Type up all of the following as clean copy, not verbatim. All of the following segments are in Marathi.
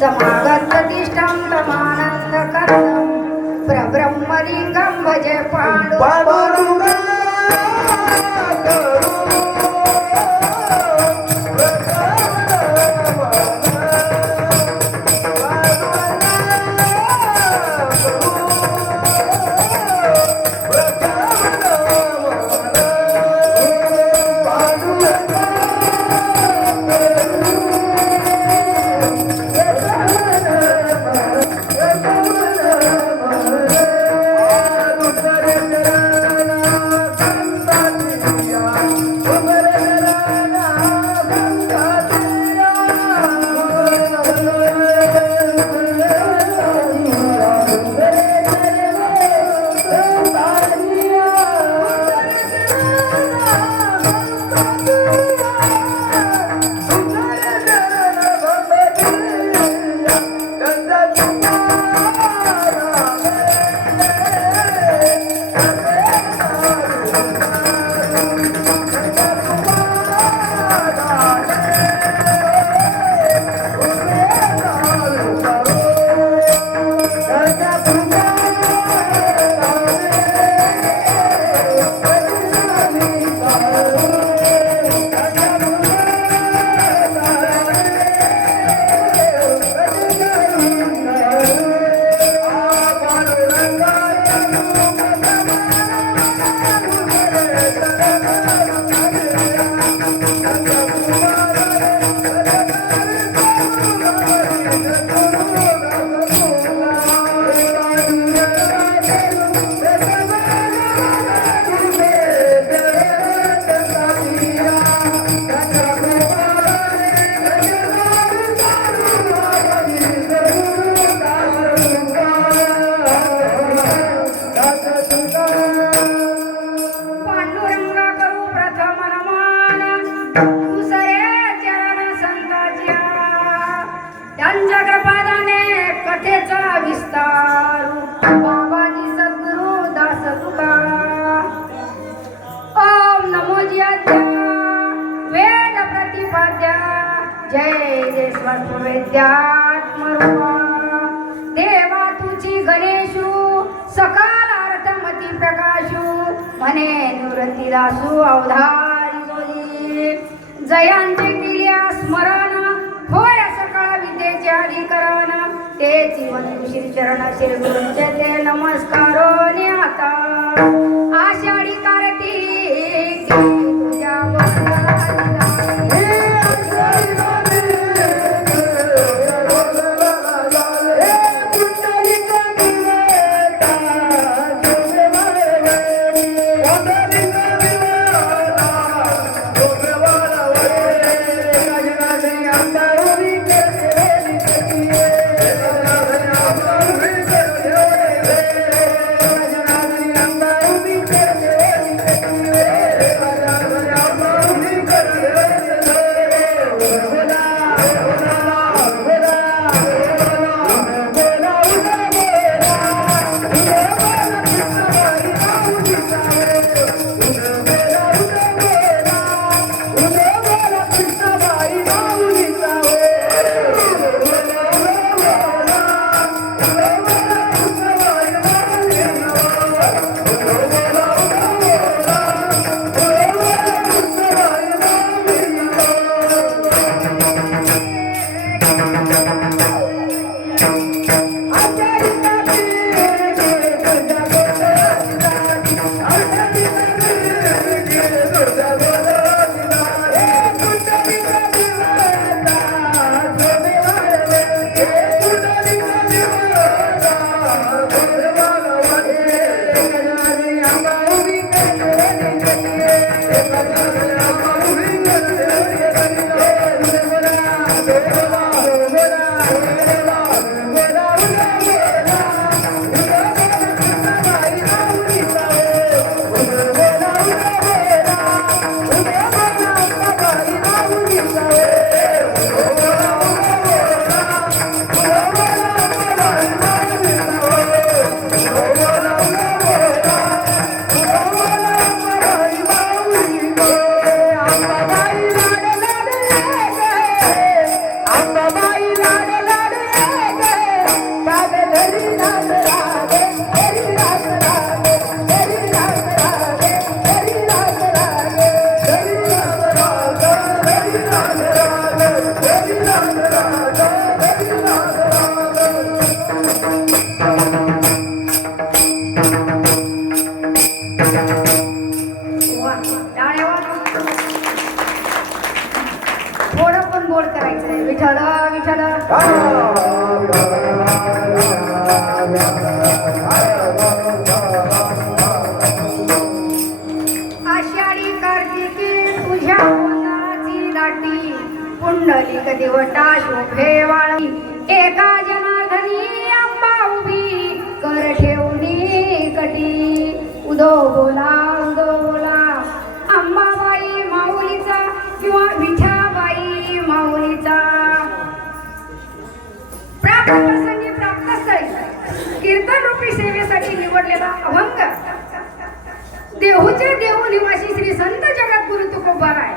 समागतदिष्टं तमानन्दकरं प्रब्रह्मलिङ्गं भजे पाण्डुरङ्गं देवा तुझी गणेशू सकाल अर्थमती प्रकाशू म्हणे निवृत्ती दासू अवधारी जोली जयांचे केल्या स्मरण होय सकाळ विद्येचे अधिकरण ते जीवन श्री चरण श्री गुरूंचे ते नमस्कारो ने आता आषाढी कार्तिक तुझ्या देवटा शोभे वाळी एका जनार्दनी अंबा उभी कर ठेवली कटी उदो बोला अंबाबाई माऊलीचा किंवा विठाबाई माऊलीचा प्राप्त प्रसंगी प्राप्त स्थळी कीर्तन रूपी सेवेसाठी निवडलेला अभंग देहूचे देहू निवासी श्री संत जगद्गुरु तुकोबाराय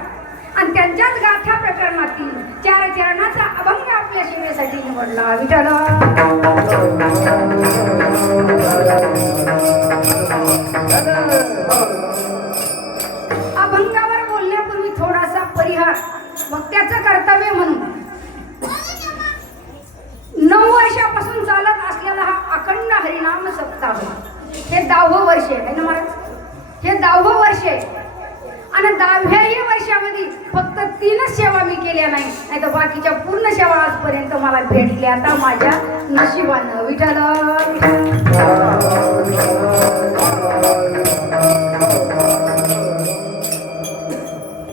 आणि त्यांच्याच गाथा प्रकरणातील 4 चरणाचा अभंग आपल्या सेवेसाठी निवडला विठ्ठल अभंगावर बोलण्यापूर्वी थोडासा परिहार वक्त्याचं कर्तव्य म्हणून 9 वर्षापासून चालत असलेला हा अखंड हरिनाम सप्ताह हे 10वं वर्ष आहे ना महाराज. हे 10वं वर्ष आहे आणि 10व्याही वर्षामध्ये फक्त 3च सेवा मी केल्या नाही तर बाकीच्या पूर्ण सेवा आजपर्यंत मला भेटल्या आता माझ्या नशिबानं. विठ्ठल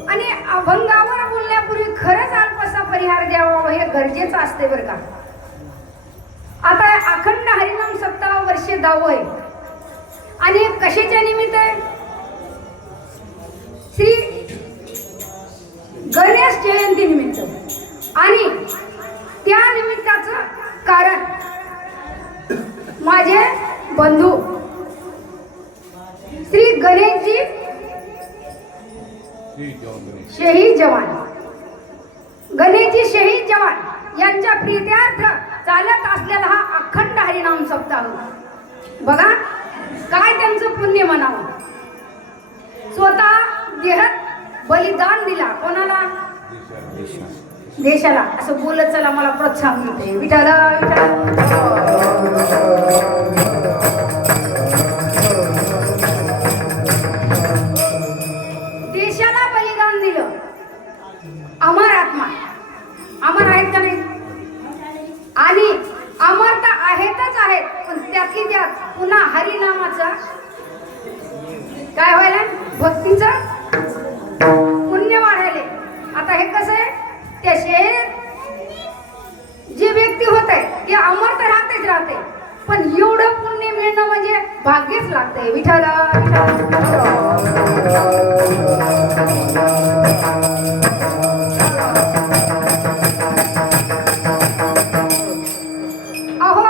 आणि अभंगावर बोलण्यापूर्वी खरंच अल्पसा परिहार द्यावा हे गरजेचं असते बरं का. आता अखंड हरिनाम सप्ताह वर्ष 10वं आहे आणि कशाच्या निमित्त आहे. श्री गणेश जयंती निमित्त आणि त्या निमित्ताचं कारण माझे बंधू श्री गणेशजी शहीद जवान गणेशजी शहीद जवान यांच्या प्रीत्यार्थ चालत असलेला हा अखंड हरिनाम सप्ताह. बघा काय त्यांचं पुण्य म्हणावं. स्वतः देहात बलिदान दिला कोणाला. देशाला. असं बोलत चला मला प्रोत्साहन मिळते. विठ्ठल देशाला बलिदान दिलं. अमर आत्मा अमर आहेत का नाही. आणि अमर तर आहेतच आहेत पण त्यातली त्यात पुन्हा हरिनामाचा काय व्हायला भक्तीचं पुण्य वाढायले. आता हे कसं आहे त्या शहीद जी व्यक्ती होत आहे ती अमर तर राहते पण एवढं पुण्य मिळणं म्हणजे भाग्यच लागतंय. विठ्ठल अहो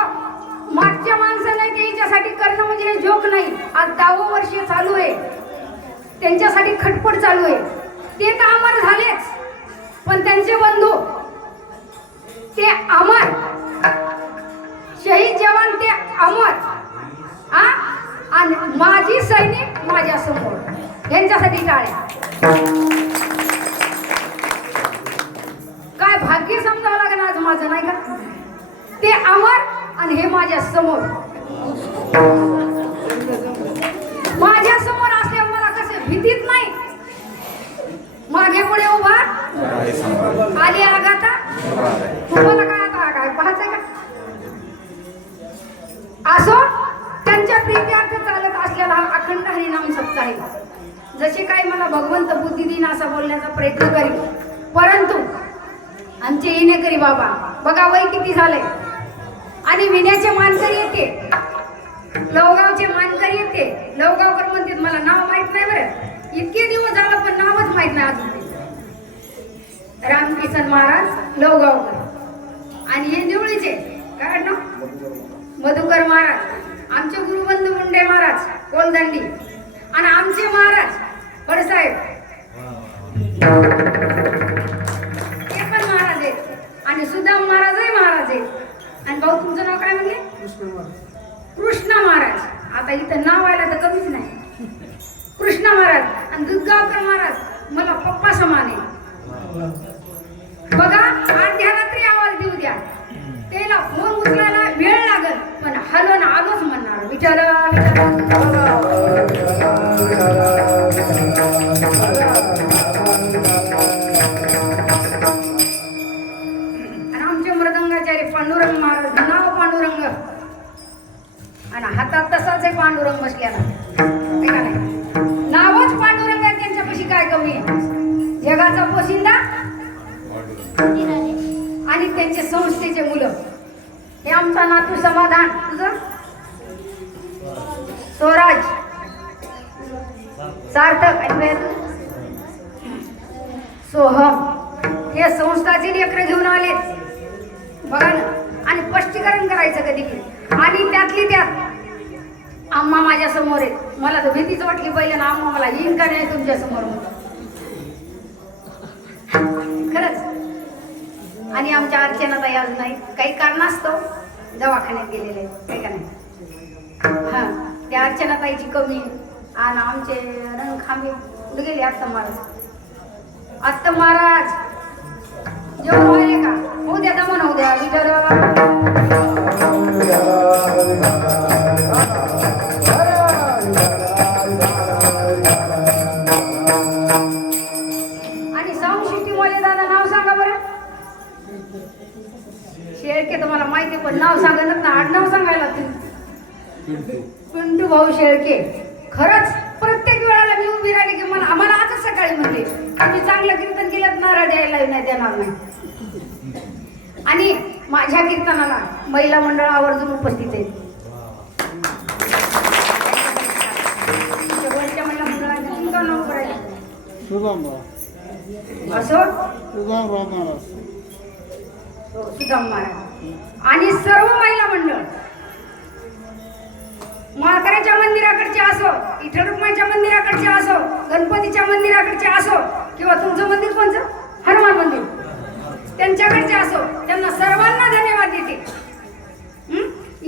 मागच्या माणसाने त्याच्यासाठी करणं म्हणजे जोक नाही. आज 10वं वर्ष चालू आहे त्यांच्यासाठी खटपट चालू आहे. ते तर अमर झालेच पण त्यांचे बंधू ते अमर शहीद जवान ते अमर आणि माजी सैनिक माझ्या समोर यांच्यासाठी टाळ्या. काय भाग्य समजावं लागेल आज माझं नाही का. ते अमर आणि हे माझ्या समोर माझ्या समोर असल्यावर मला कसं भीतीच नाही. मागे पुढे उभा आली आगाता तुम्हाला काय आता काय पाहायचंय का. असो त्यांच्या प्रीत्यार्थ चालत असलेला हा अखंड हरिनाम सप्ताह आहे. जसे काही मला भगवंत बुद्धी देईन असा बोलण्याचा प्रयत्न करीन परंतु आमचे येणेकरी बाबा बघा वय किती झाले आणि विण्याचे मानकरी येते लवगावचे मानकरी येते. लवगावकर म्हणते मला नाव माहित नाही बरं. इतके दिवस झाला पण नावच माहित नाही अजून. रामकिसन महाराज लवगावकर आणि हे निवळीचे काय ना मधुकर महाराज आमचे गुरुबंधू मुंडे महाराज कोलदंडी आणि आमचे महाराज बडसाहेब ते पण महाराज आहेत आणि सुदाम महाराजही महाराज आहेत. आणि भाऊ तुमचं नाव काय म्हणले कृष्ण महाराज. आता इथं नाव व्हायला तर कमीच नाही. कृष्ण महाराज आणि दुधगावकर महाराज मला पप्पा समान आहे. बघा अर्ध्या रात्री आवाज देऊ द्या त्याला फोन उचलायला वेळ लागल पण हलो ना आलोच म्हणणार. विचार आणि आमचे मृदंगाचार्य पांडुरंग महाराज नाव पांडुरंग आणि हातात तसाच आहे पांडुरंग बसल्याला नावच पांडुरंग आहे. त्यांच्यापाशी काय कमी आहे. जगाचा पोशिंदा आणि त्यांचे संस्थेचे मुलं हे आमचा नातू समाधान तुझं स्वराज सार्थक सोहम हे संस्थाचे लेकरं घेऊन आले बघा ना. आणि स्पष्टीकरण करायचं कधी आणि त्यातली त्यात आम्हा माझ्या समोर आहेत. मला तर भीतीच वाटली पहिले ना आम्हा मला येईन का नाही तुमच्या समोर खरंच. आणि आमच्या अर्चनाताई आज नाही काही कारणास्तव दवाखान्यात गेलेले काही का नाही. हा त्या अर्चनाताईची कमी आणि आमचे रंग खांबे कुठे गेले. आत्ता महाराज जेवण व्हायले का होऊ द्या दमन होऊ द्या. आणि साऊंड सिस्टीम वाले दादा नाव सांगा बरं. शेळके तुम्हाला माहिती पण नाव सांगत ना, आडनाव सांगायला तुम्ही. पिंटू भाऊ शेळके. खरंच प्रत्येक वेळेला मी उभी राहिली की मला आम्हाला आजच सकाळी म्हणले तुम्ही चांगलं कीर्तन केलं नारळ द्यायला नाही देणार नाही. आणि माझ्या कीर्तनाला महिला मंडळ आवर्जून उपस्थित आहेत. शेवटच्या महिला मंडळाच्या तुमचा नाव करायचं असो सुदाम महाराज आणि सर्व महिला मंडळ माळकऱ्याच्या मंदिराकडचे असो, विठ्ठल रुक्माईच्या मंदिराकडचे असो, गणपतीच्या मंदिराकडचे असो किंवा तुमचं मंदिर कोणतं हनुमान मंदिर त्यांच्याकडचे असो, त्यांना सर्वांना धन्यवाद देते.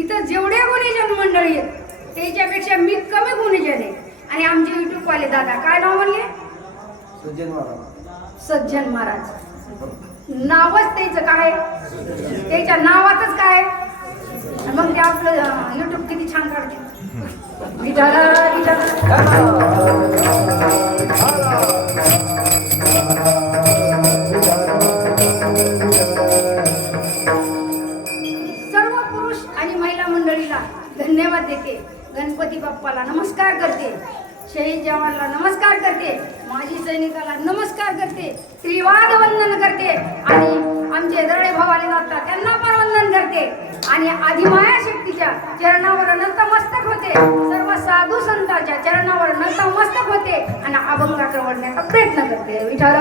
इथं जेवढे गुणीजन मंडळी आहेत त्याच्यापेक्षा मी कमी गुणीजन आहे. आणि आमचे युट्यूब वाले दादा काय नाव म्हणले? सज्जन महाराज. नावच त्याचं काय, त्याच्या नावातच काय, मग ते आपलं युट्यूब किती छान काढते. सर्व पुरुष आणि महिला मंडळीला धन्यवाद देते. गणपती बाप्पाला नमस्कार करते, शहीद जवानला नमस्कार करते, माजी सैनिकाला नमस्कार करते, त्रिवाद वंदन करते आणि आमचे दरळे भावाले जातात त्यांना पण वंदन करते आणि आदिमाया शक्तीच्या चरणावर नतमस्तक होते. सर्व साधू संतांच्या चरणावर नतमस्तक होते आणि अभंगाकडे वळण्याचा प्रयत्न करते. विठ्ठल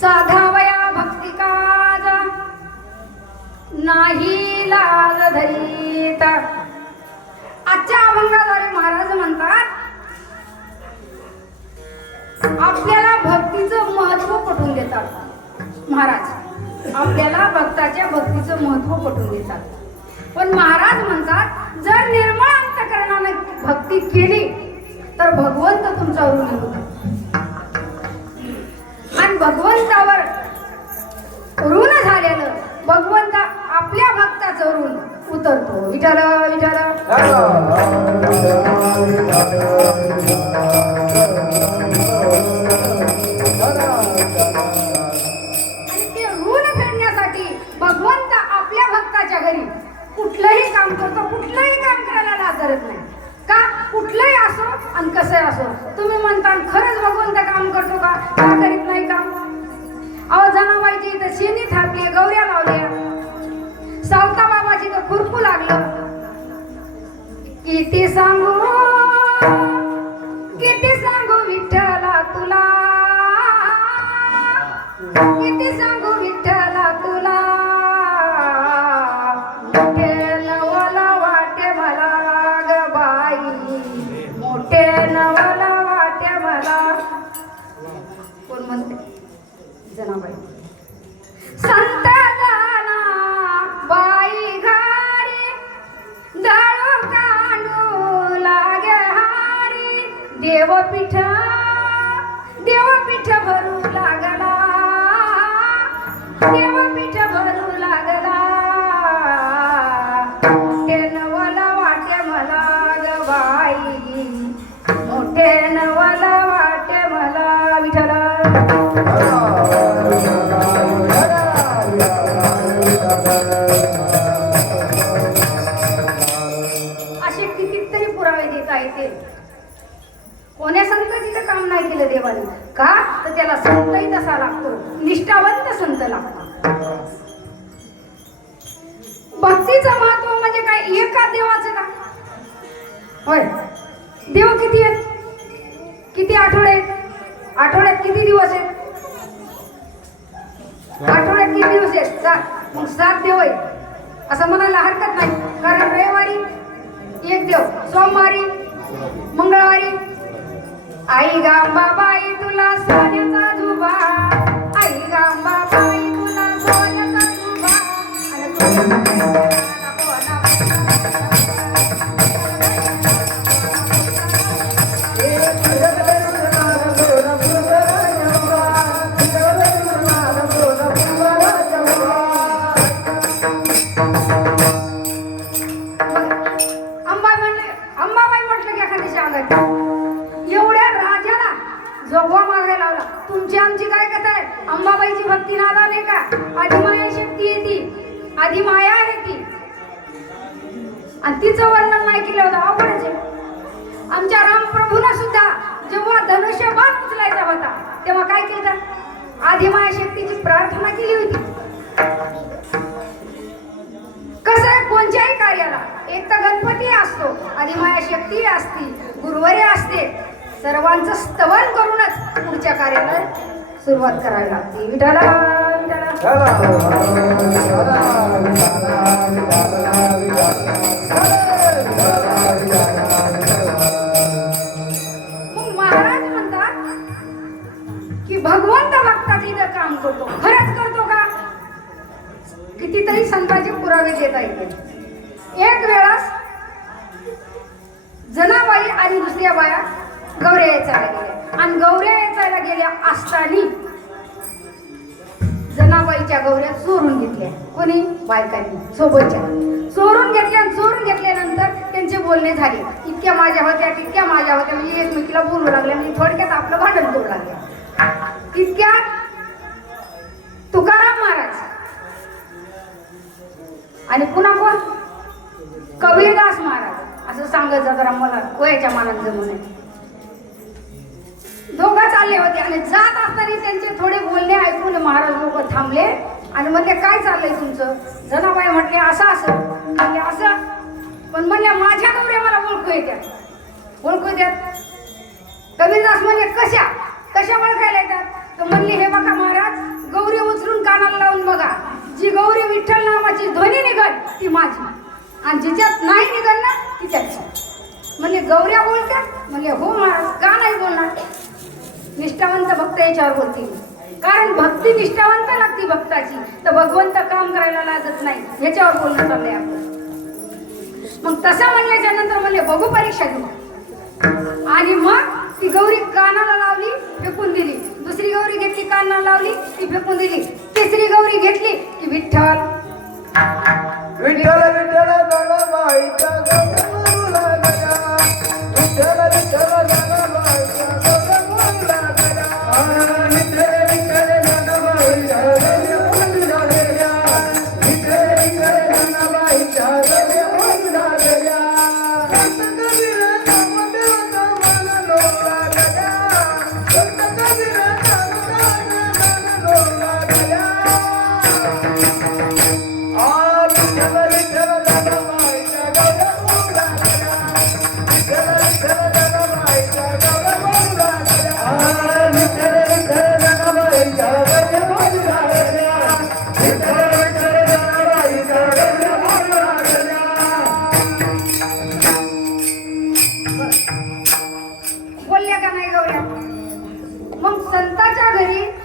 साधावया भक्ती काज नाही लाल धरीत. आजच्या अभंगाद्वारे महाराज म्हणतात आपल्याला भक्तीचं महत्व पटवून देतात. महाराज आपल्याला भक्ताच्या भक्तीचं महत्व पटवून देतात. पण महाराज म्हणतात जर निर्मळ अंतःकरणाने भक्ती केली तर भगवंत तुमचा ऋणी होतो आणि भगवंतावर ऋण झालेलं भगवंत आपल्या भक्ताचं ऋण उतरतो. विचार विचार आणि ते ऋण फेडण्यासाठी भगवंत आपल्या भक्ताच्या घरी कुठलंही काम करतो. कुठलंही काम करायला लाजरत नाही का, कुठलंही असो आणि कसंही असो. तुम्ही म्हणता खरंच भगवंत काम करतो का करीत नाही काम. अहो जनाबाईची इथं शेणी थापली, गौऱ्या लावल्या, सावता बाबाची तर खुरपू लागलं. किती सांगू विठ्ठला तुला, किती सांगू विठ्ठला तुला. मोठे नवला वाटे मला ग बाई, मोठे नवला वाटे मला. कोण म्हणते? जनाबाई. संत गाना बाई घारी जाळू कांडूला, पण का तर त्याला संतही तसा लागतो, निष्ठावंत संत लागतो. भक्तीचं महत्व म्हणजे काय? एका देवाचं का? होय. देव किती आहेत? किती आठवडे आहेत? आठवड्यात किती दिवस आहेत? आठवड्यात किती दिवस आहेत? 7. मग 7 देव आहेत असं म्हणायला हरकत नाही. कारण रविवारी एक देव, सोमवारी, मंगळवारी आई गांबाबाई तुला सोन्याचा झुबा, आई गांबाबाई तुला सोन्याचा झुबा. अंबाबाई म्हटलं की एखाद्याच्या अंगात एवढ्या राजाला जोगवा मागायला लावला. तुमची आमची काय कथा आहे? अंबाबाईची भक्ती नादा नाही का? आदिमाया शक्ती आहे ती, आदिमाया आहे ती, आणि तिचं वर्णन नाही केलं होतं. अवघडच आहे. आमच्या रामप्रभूला सुद्धा जेव्हा धनुष्यबाण उचलायचा होता तेव्हा काय केलं? आदिमाया शक्तीची प्रार्थना केली होती. कसं आहे? कोणत्याही कार्याला एक तर गणपती असतो, आदिमाया शक्ती असते, गुरुवारी असते. सर्वांचं स्तवन करूनच पुढच्या कार्याला सुरुवात करावी लागते. विठाला मग महाराज म्हणतात की भगवंत भक्ताचं इथं काम करतो. खरंच करतो का? कितीतरी संतांचे पुरावे देता येते. एक वेळास जनाबाई आणि दुसऱ्या बाया गौऱ्या यायला गेल्या, आणि गौऱ्या यायला गेल्या असताना जनाबाईच्या गौऱ्या चोरून घेतल्या. कोणी? बायकांनी सोबतच्या चोरून घेतल्या. आणि चोरून घेतल्यानंतर त्यांचे बोलणे झाले. इतक्या माझ्या होत्या, तितक्या माझ्या होत्या, म्हणजे एकमेकीला बोलू लागल्या. म्हणजे थोडक्यात आपलं भांडण करू लागले. तितक्यात तुकाराम महाराज आणि पुन्हा कोण? कबीरदास महाराज असं सांगायचं जरा मला वयाच्या मानांचं म्हणे. दोघं चालले होते आणि जात असताना त्यांचे थोडे बोलणे ऐकून महाराज लोक थांबले आणि म्हणले काय चाललंय तुमचं? जनाबाई म्हटले असं असं. म्हणले असं? पण म्हणल्या माझ्या गौऱ्या मला ओळखू येत्यात. ओळखू द्यात. कबीरदास म्हणले कशा कशा ओळखायला येतात? तर म्हणले हे बघा महाराज, गौरी उचलून कानाला लावून बघा, जी गौरी विठ्ठल नामाची ध्वनी निघल ती माझी, आणि जिच्यात नाही निघल ना ती त्याची. म्हणजे गौऱ्या बोलतात? म्हणजे हो महाराज. का नाही बोलणार? निष्ठावंत भक्त याच्यावर बोलतील. कारण भक्ती निष्ठावंत लागते भक्ताची, तर भगवंत काम करायला लागत नाही, ह्याच्यावर बोलणं चाललंय आपलं. मग तसं म्हणल्याच्या नंतर म्हणले बघू परीक्षा घेऊ. आणि मग ती गौरी कानाला लावली, फेकून दिली. दुसरी गौरी घेतली, कानाला लावली, ती फेकून दिली. तिसरी गौरी घेतली की विठ्ठल विठ्ठल विठ्ठल जनाबाईचा गौरव लागला, विठ्ठल विठ्ठल जनाबाईचा गौरव लागला, विठ्ठल विठ्ठल जनाबाईचा गौरव लागला, विठ्ठल विठ्ठल जनाबाईचा गौरव लागला.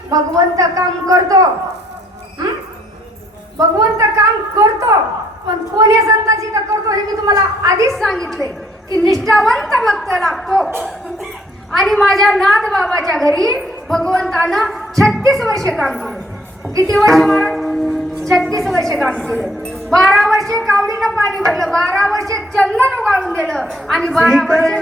भगवंत काम करतो. भगवंत काम करतो, पण कोण्या संतांची तर करतो हे मी तुम्हाला आधीच सांगितले की निष्ठावंत भक्त लागतो. आणि माझ्या नाथ बाबाच्या घरी भगवंतानं 36 वर्ष काम केलं. किती वर्ष महाराज? 36 वर्ष काम केलं. 12 वर्षे कावडीनं पाणी भरलं, 12 वर्षे चंदन उगाळून दिलं, आणि 12 वर्षे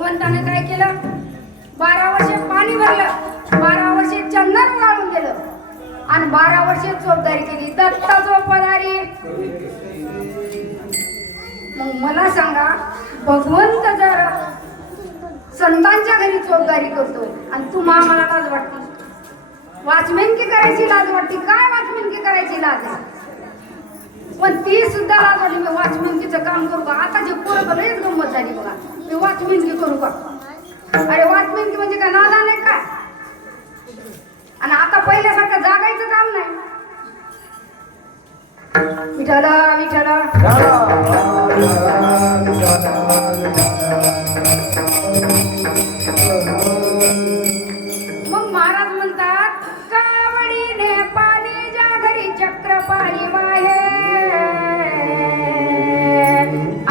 भगवंताने काय केलं? 12 वर्ष पाणी भरलं, 12 वर्ष चंदन वाळून गेलं आणि 12 वर्ष चोपदारी केली. दत्ता चोपदारी. मग मला सांगा, भगवंत जर संतांच्या घरी चोपदारी करतो आणि तू मला लाज वाटते, वाचमेनकी करायची लाज वाटते. काय वाचमेनकी करायची लाज आहे? पण ती सुद्धा लाज वाटली. मी वाचमेनकीचं काम करू का? आता जे पोरं लयच गंमत झाली बघा. मी वाचमेनकी करू का? अरे वाचमेनकी म्हणजे काय नादा नाही काय? आणि आता पहिल्यासारखं जागायचं काम नाही. विठाला विठाला मग महाराज म्हणतात, कावडीने पाणी ज्या घरी चक्र पाणी वाहे,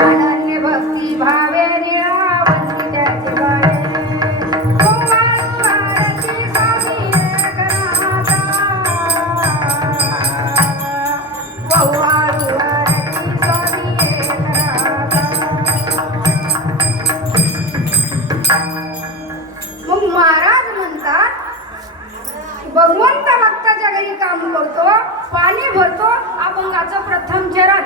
अनन्य भक्ती भावे निळावंती त्याचे बाळे. मग महाराज म्हणतात, भगवंत भक्ताच्या घरी काम करतो, पाणी भरतो. अभंगाचं प्रथम चरण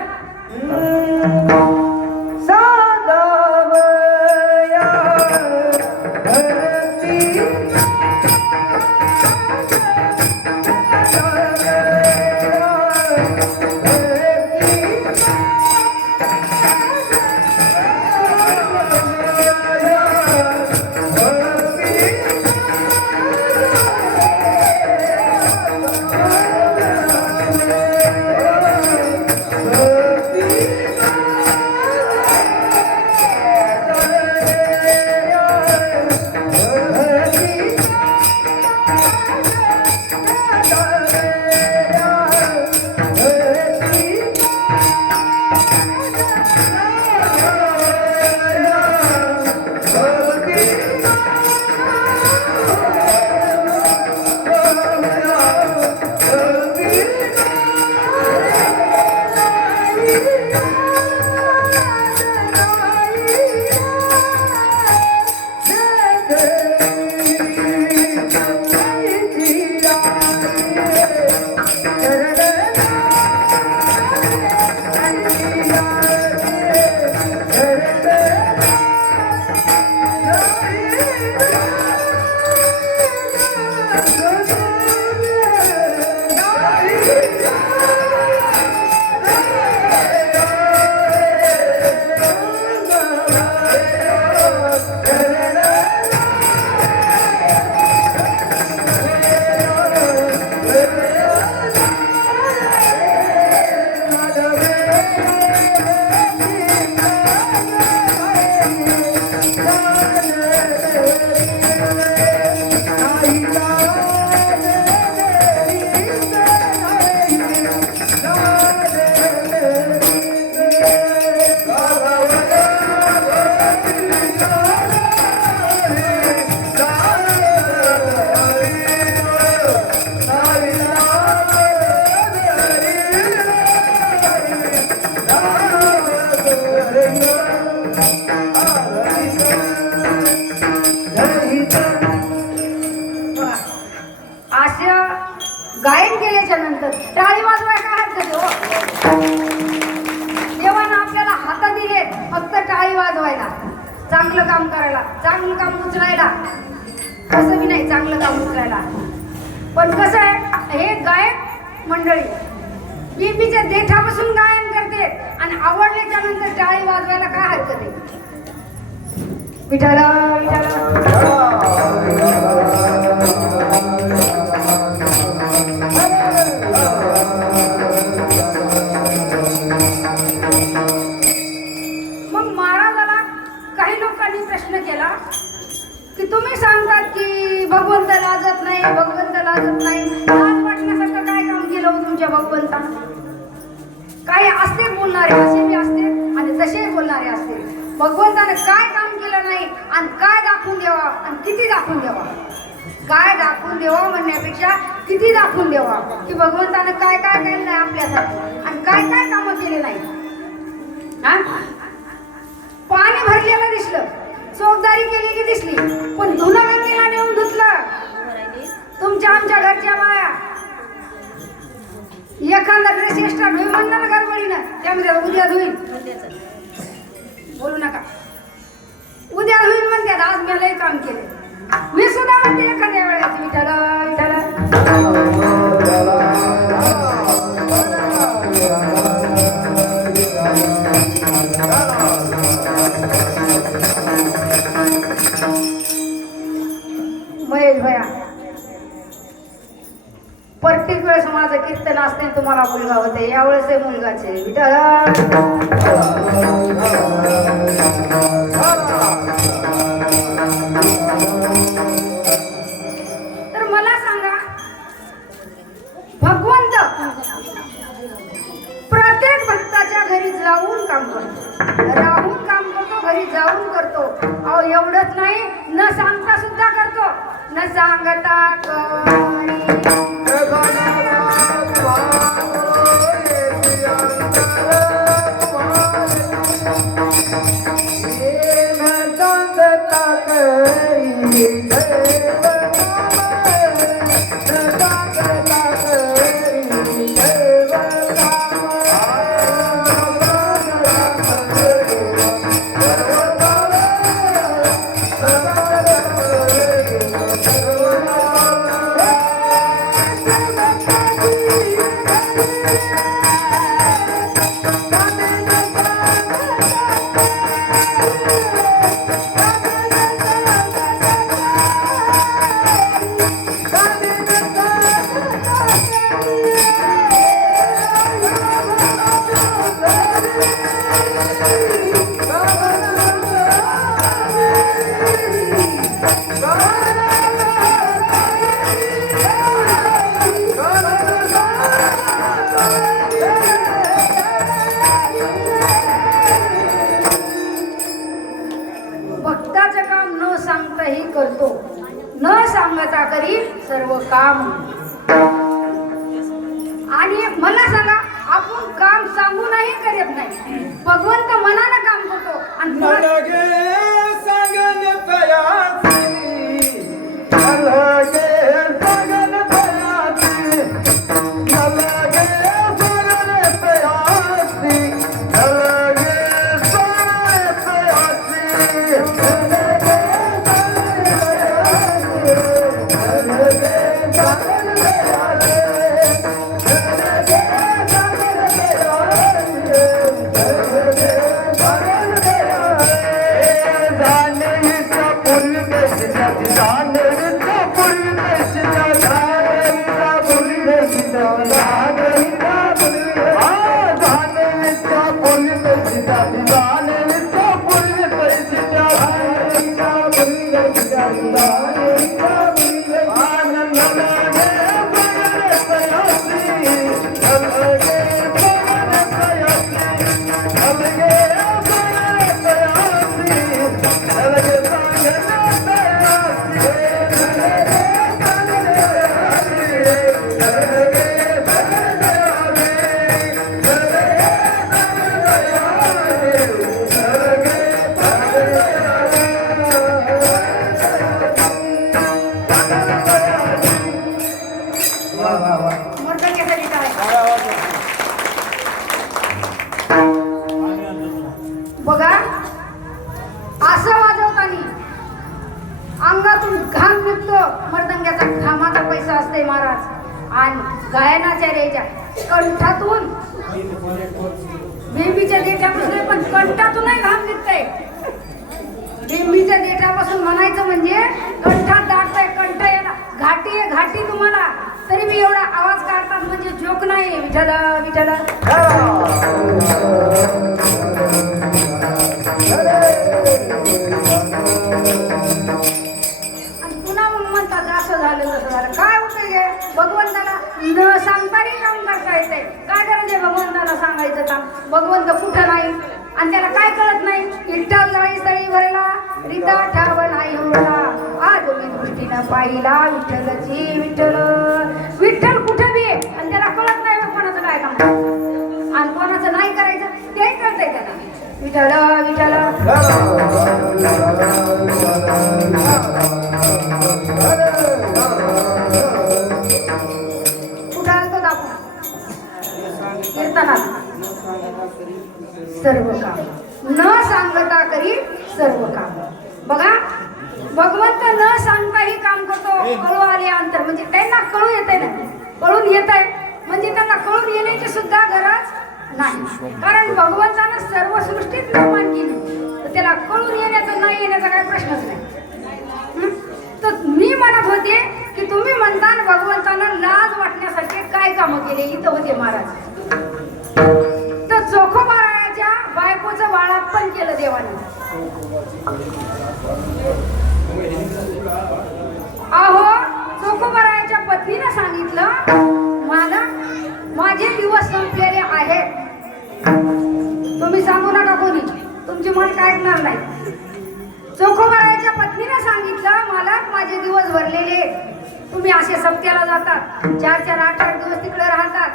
गायन केल्याच्या नंतर टाळी वाजवाय काय हरकत हो? देवानं आपल्याला हात दिले फक्त टाळी वाजवायला, चांगलं काम करायला, चांगलं काम उचलायला. कसं बी नाही चांगलं काम उचलायला. पण कसं आहे, हे गायक मंडळी बीबीच्या देठापासून गायन करते आणि आवडल्याच्या नंतर टाळी वाजवायला काय हरकत आहे? विठाला विठाला की तुम्ही सांगतात की भगवंत लाजत नाही, भगवंत लाजत नाही. लाज वाटण्यासारखं काय काम केलं हो तुमच्या भगवंतानं? काही असते बोलणारे, असे बी असते आणि तसे बोलणारे असते. भगवंताने काय काम केलं नाही आणि काय दाखवून द्यावा आणि किती दाखवून द्यावा? काय दाखवून द्यावा म्हणण्यापेक्षा किती दाखवून द्यावा की भगवंताने काय काय केलं नाही आपल्यासाठी आणि काय काय कामं केले नाही. पाणी भरलेलं दिसलं, चोखदारी अंघोळी केलेली दिसली पण धुणं गंगेला नेऊन धुतलं तुमच्या आमच्या घरच्या बाया एखादा ड्रेस एक्स्ट्रा धुई म्हणणार गडबडीनं त्यामध्ये उद्या धुईन बोलू नका उद्या धुईन म्हणतात आज मी लय काम केले मी सुद्धा म्हणते एखाद्या वेळेस विठाला विठाला महेश भया प्रत्येक वेळेस माझं कीर्तन असते तुम्हाला मुलगा होते यावेळेस हे मुलगाचे विठाला तर मला सांगा भगवंत प्रत्येक भक्ताच्या घरी जाऊन काम करतो राहून काम करतो घरी जाऊन करतो अहो एवढंच नाही न सांगता सुद्धा करतो न सांगता करी करतो न सांगता करी सर्व काम आणि मला सांगा आपण काम सांगूनही करत नाही भगवंत मनानं काम करतो आणि बघा असं वाजवताना अंगातून घाम निघतो मर्दंग्याचा घामाचा पैसा असते महाराज आणि गायनाच्या रेच्या कंठातून बेंबीच्या देठापासून पण कंठातूनही घाम निघतंय बेंबीच्या देठापासून म्हणायचं म्हणजे कंठात दाटतंय कंठ याला घाटी आहे घाटी तुम्हाला तरी मी एवढा आवाज काढतात म्हणजे जोक नाही विठला विठला पुन्हा मग म्हणतात असं झालं तसं झालं काय होतं गे भगवंताला न सांगताही काम करता येते काय करायचंय भगवंताला सांगायचं काम भगवंत कुठं नाही आणि त्याला काय कळत नाही विठ्ठल नाही सई भरला रिता ठाव नाही उरला आज मी दृष्टीनं पाहिला विठ्ठलची विठ्ठल विठ्ठल कुठं बी आणि त्याला कळत नाही कोणाचं काय काम आणि कोणाचं नाही करायचं ते कळतंय त्याला विठ्ठल विठ्ठल करी सर्व काम. बघा भगवंत न सांगता ही काम करतो. कळू आले अंतर म्हणजे त्यांना कळू येते ना, कळून येत आहे म्हणजे त्यांना कळून येण्याची सुद्धा गरज नाही. कारण भगवंतानं सर्व सृष्टीत निर्माण केली तर त्याला कळून येण्याचा नाही येण्याचा काही प्रश्नच नाही. तर मी म्हणत होते की तुम्ही म्हणता भगवंतानं लाज वाटण्यासाठी काय कामं केले. इथं होते महाराज. तर चोखोबाराच्या बायकोचं बाळापण केलं देवाने. अहो चोखोबाराच्या पत्नीनं सांगितलं मला माझे दिवस संपलेले आहेत. तुम्ही सांगू नका कोणी, तुमची मन काय ऐकणार नाही. चोखोबाराच्या पत्नीनं सांगितलं मला माझे दिवस भरलेले. तुम्ही असे सप्त्याला जातात 4-4, 8-8 दिवस तिकडे राहतात.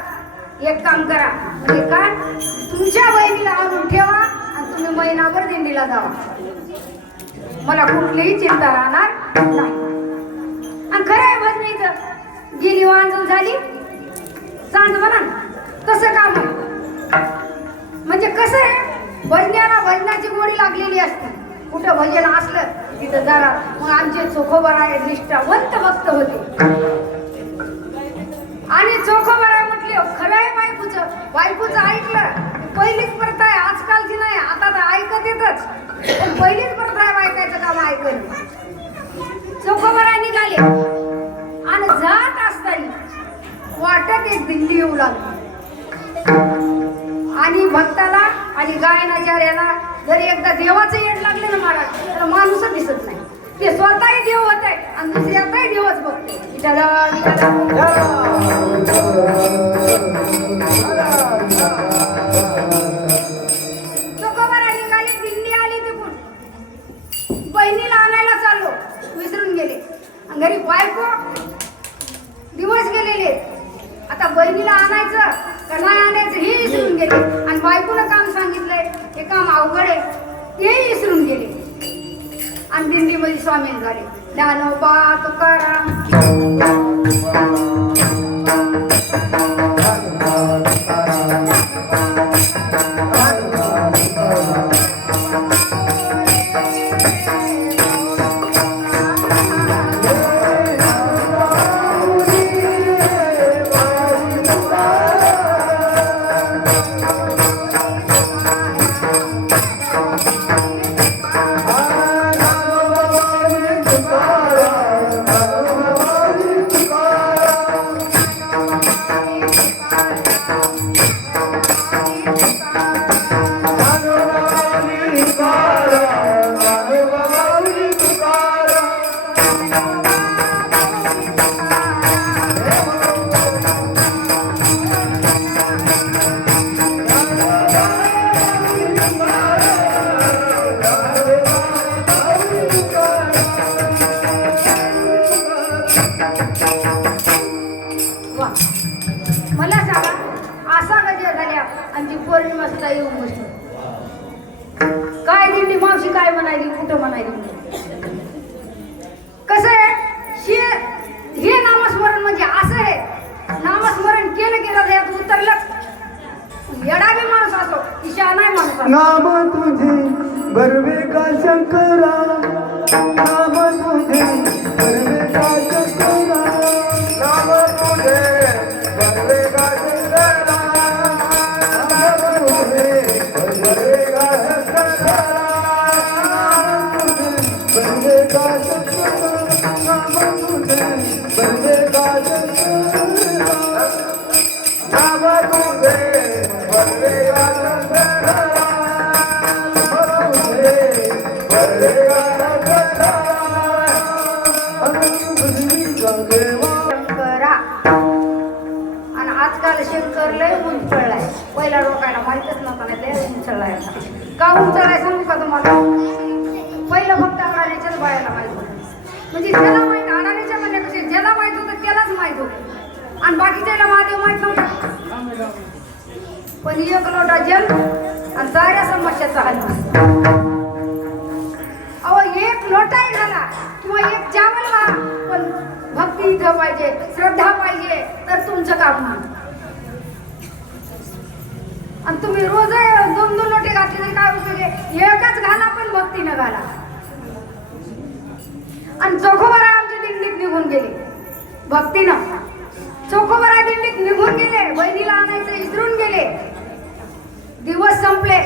एक काम करा म्हणजे काय, तुमच्या बहिणीला आणून ठेवा आणि तुम्ही महिनाभर दिंडीला जावा. मला कुठलीही चिंता राहणार नाही. आणि खरं आहे भजनीचं गेली वांजून झाली सांज म्हणा तसं काम आहे. म्हणजे कसं आहे भजनाला भजनाची गोडी लागलेली असते. कुठं भजन असलं तिथं जरा मग आमचे चोखोबाराय निष्ठावंत भक्त होते. आणि चोखोबाराय म्हटले खरं आहे बायकोचं ऐकलं पहिलीच प्रथा आहे. आजकालची नाही, आता तर ऐकत येतच पण पहिलीच प्रथा आहे बायकाचं काम ऐकलं. चोखोबाराय निघाले आणि जात असताना वाटत एक दिंडी येऊ लागली. आणि भक्ताला आणि गायनाचार्याला जर एकदा देवाचं येड लागले ना महाराज तर माणूसच दिसत नाही. ते स्वतःही देव होत आहे आणि दुसऱ्याचाही देवच बघते. चोखोबाराय निघाली, दिंडी आली तिकडून. बहिणीला आणायला चाललो विसरून गेले. घरी बायको दिवस गेलेले. आता बहिणीला आणायचं का नाही आणायचं हे विसरून गेले. आणि बायकोनं काम सांगितलंय हे काम अवघड आहे तेही विसरून गेले. आणि दिंडीमध्ये सामील झाले. ज्ञानोबा तुकाराम काय दिंडी मावशी काय म्हणाली कुठं म्हणाली. कसं आहे हे नामस्मरण म्हणजे असं आहे. नामस्मरण केलं गेलं यात उतरलं येडा बी माणूस असो ईशा नाही माणूस. नाम तुझे बरवे का शंकरा, नाम तुझे बरवे का शंकरा, नाम तुझे बरवे का शंकरा, नाम तुझे बरवे का शंकरा, बरवे का शंकरा, नाम तुझे बरवे का शंकरा, नाम तुझे बरवे का शंकरा. शंकरा आणि आजकाल शंकर लय उंचळलाय. पहिला लोकांना माहितच नव्हता नाही लय उंचळलाय. का उंचळलाय सांगू का तुम्हाला. पहिलं फक्त अडाणीच्याच बायाला माहित होतं. म्हणजे ज्याला माहित अडाणीच्या म्हणण्यापेक्षा ज्याला माहित होतं त्यालाच माहित होतं आणि बाकीच्याला महादेव माहित नव्हता. पण एक लोटा जल आणि साऱ्या समस्याचा हल. अहो एक लोटाही झाला किंवा एक चावल व्हा पण भक्ती इथं पाहिजे, श्रद्धा पाहिजे तर तुमचं काम नाही. आणि तुम्ही रोज 2-2 लोटे घातले तरी काय उपयोग आहे. एकच घाला पण भक्ती भक्तीनं घाला. आणि चोखोबारा आमच्या दिंडीत निघून गेले भक्तीनं. चोखोबारा दिंडीत निघून गेले, बहिणीला आणायचं विसरून गेले. दिवस संपले,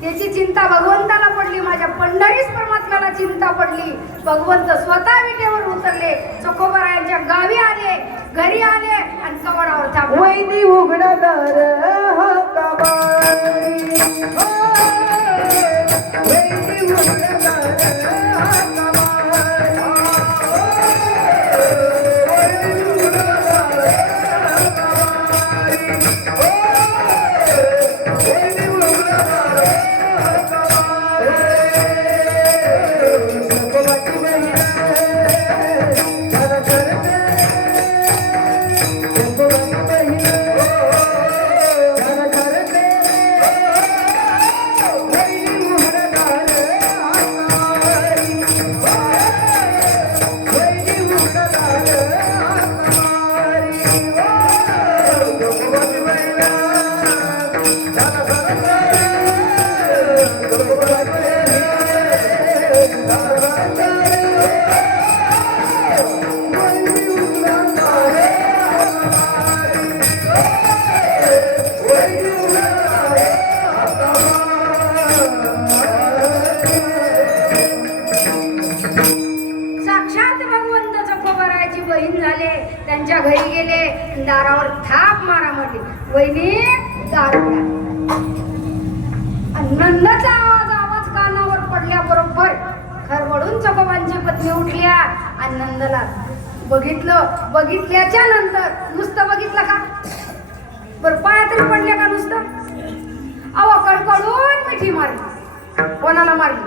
त्याची चिंता भगवंताला पडली, माझ्या पंढरीस परमात्म्याला चिंता पडली. भगवंत स्वतः विटेवर उतरले, चोखोबारा यांच्या गावी आले, घरी आले आणि कवडावर थांबले. वैदी उघडदार हक्काबाई, वैदी उघडदार त्यांच्या घरी गेले, दारावर थाप मारा म्हटली, वहिनी दार उघडा. नंदाचा आवाज कानावर पडल्याबरोबर खरवडून चकोबांची पत्नी उठल्या आणि नंदला बघितलं. बघितल्याच्या नंतर नुसतं बघितलं का बरं, पाया तरी पडल्या का नुसतं? अहो कडकडून मिठी मारली. कोणाला मारली?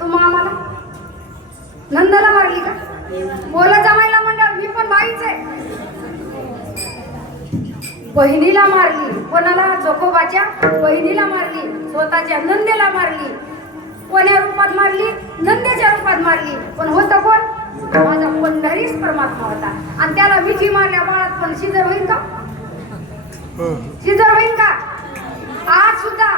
तू मामाला, नंदाला मारली का? बोला जमायला म्हणलं, मी पण बाईच आहे. बहिणीला मारली. कोणाला? चोखोबाच्या बहिणीला मारली, स्वतःच्या नंदेला मारली. कोण्या रूपात मारली? नंदेच्या रूपात मारली. पण होतं कोण? माझा पंढरीस परमात्मा होता. आणि त्याला मिठी मारल्या बाळात पण शिजर होईल का? शिजर होईल का? आज सुद्धा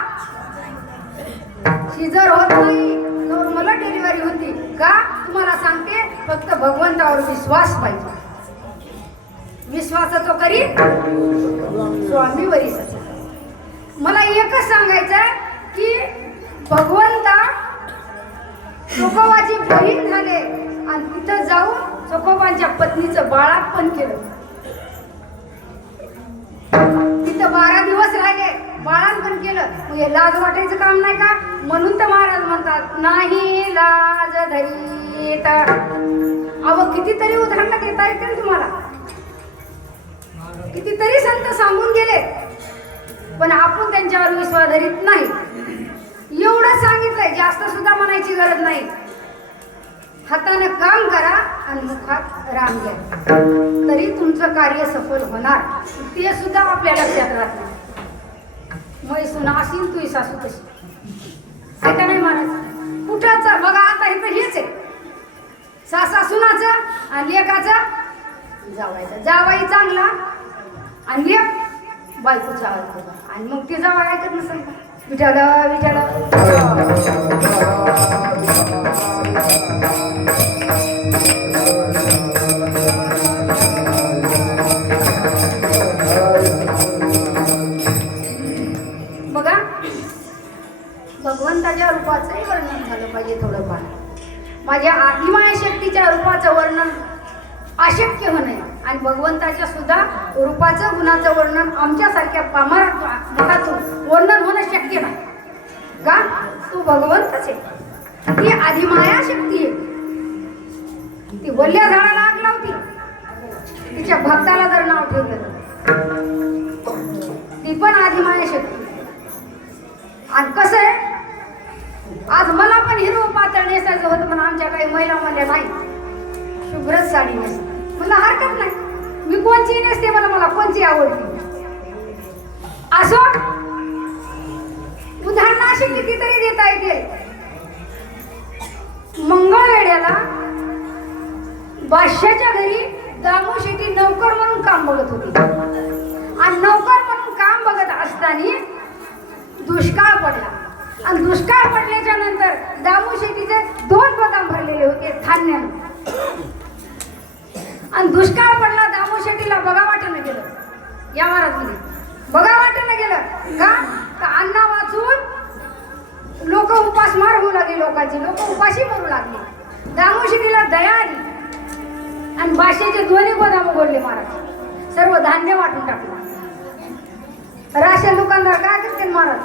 शिजर होत नाही, नॉर्मल डिलिव्हरी होती का? तुम्हाला सांगते, फक्त भगवंतावर विश्वास पाहिजे. विश्वास तो करी स्वामी वरीस. मला एकच सांगायचंय की भगवंता चोखोबाची बहीण झाले आणि तिथं जाऊन चोखोबांच्या पत्नीचं बाळापण केलं. तिथं 12 दिवस राहिले, बाळापण केलं. हे लाज वाटायचं काम नाही का? म्हणून तर महाराज म्हणतात, नाही लाज धरीत. अहो कितीतरी उदाहरणं घेता येतील तुम्हाला, कितीतरी संत सांगून गेले, पण आपण त्यांच्यावर विश्वास धरीत नाही. एवढं सांगितलंय, जास्त सुद्धा म्हणायची गरज नाही. हाताने काम करा आणि मुखात राम घ्या, तरी तुमचं कार्य सफल होणार. ते सुद्धा आपल्या लक्षात राहत नाही. मै सुना असील तू सासू तशी, आहे का नाही महाराज? कुठंच बघा, आता इथं हेच आहे, सासा सुनाचं आणि लेकाचं जावायचं. जावाई चांगला आणि लेक बायकोचा ऐकतो, आणि मग ती जावा ऐकत नसेल का? विठाला विठाला बघा, भगवंताच्या रूपाचंही वर्णन झालं पाहिजे थोडंफार. माझ्या आदिमाया शक्तीच्या रूपाचं वर्णन अशक्य होणे आणि भगवंताच्या सुद्धा रूपाचं गुणाचं वर्णन आमच्यासारख्या पामरातून वर्णन होणं शक्य नाही का? तू भगवंतच आहे. ती आदिमाया शक्ती आहे. ती वल्ल्या झाडाला आग लावती, तिच्या भक्ताला जर नाव ठेवलं ती पण आदिमाया शक्ती. आणि कसं आहे, आज मला पण हिरवं पातळ नेसायचं होतं, पण आमच्या काही महिला म्हणल्या नाही, शुभ्रच साडी नेस. मला हरकत नाही, मी कोणची नेसते, मला कोणची आवडते. असो, उदाहरण अशी कितीतरी देता येतील. मंगळवेड्याला बादशाच्या घरी दामू शेट्टी नौकर म्हणून काम बघत होती, आणि नौकर म्हणून काम बघत असताना दुष्काळ पडला. आणि दुष्काळ पडल्याच्या नंतर दामू दुष्काळ पडला, दामू शेट्टीला बघा वाटेनं गेलं या महाराजमध्ये, बघा वाटेनं गेलं का अन्न वाचून लोक उपासमार होऊ लागली, लोकांची लोक उपाशी मरू लागली. दामू शेट्टीला दया आली आणि भाषेचे दोन्ही गोदाम उघडले महाराज, सर्व धान्य वाटून टाकलं. राशन दुकानदार काय करते महाराज,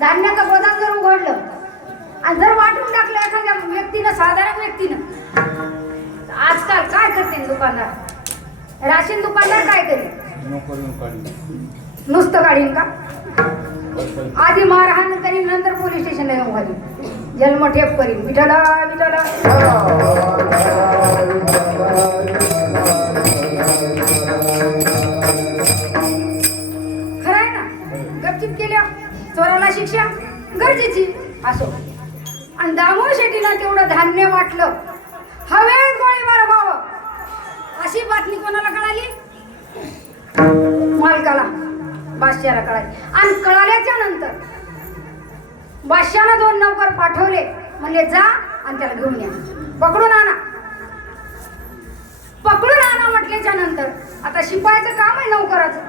धान्याचं गोदाम जर उघडलं आणि जर वाटून टाकलं एखाद्या व्यक्तीनं, साधारण व्यक्तीनं, आजकाल काय करते दुकानदार, राशन दुकानदार काय करेल, नुसतं काढीन का, आधी मारहाण करीन, नंतर पोलीस स्टेशनला येऊन घालीन, जन्म ठेप करीन, विठाला विठाला. खरं आहे ना, गपचिप केल्या चोराला शिक्षा गरजेची असो. आणि दामू शेट्टीला तेवढं धान्य वाटलं, हवेत गोळीबार व्हावं अशी बातमी कोणाला कळाली, मालकाला, बादशाला कळाली. आणि कळाल्याच्या नंतर बादशानं 2 नौकर पाठवले, म्हणले जा आणि त्याला घेऊन या, पकडून आणा. पकडून आणा म्हटल्याच्या नंतर आता शिपायाचं काम आहे नौकराचं,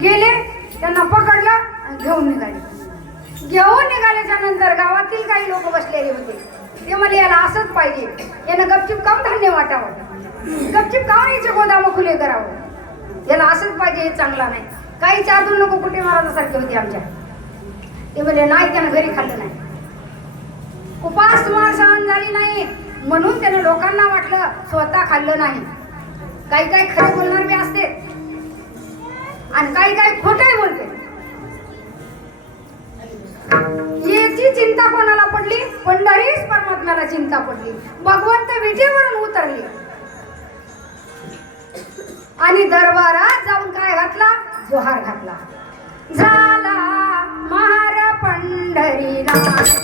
गेले त्यांना पकडलं आणि घेऊन निघाले. घेऊन निघाल्याच्या नंतर गावातील काही लोक बसलेले होते, ते म्हणले याला असंच पाहिजे, यानं गपचिप काऊन धान्य वाटावं, गपचिप काऊन याचे गोदाम खुले करावं, याला असंच पाहिजे, हे चांगला नाही. काही 4-2 लोक कुठे महाराजासारखे होते आमच्या, ते म्हणजे नाही त्यानं घरी खाल्लं नाही, उपास तुम्हाला सहन झाली नाही म्हणून त्यानं लोकांना वाटलं स्वतः खाल्लं नाही. काही काही खरं बोलणार बी असते आणि काही काही खोटंही बोलते. याची चिंता कोणाला पडली, पंढरीस परमात्म्याला चिंता पडली, भगवंत विठेवरून उतरले आणि दरबारात जाऊन काय घातला, जोहार घातला. झाला महार पंढरीनाथ,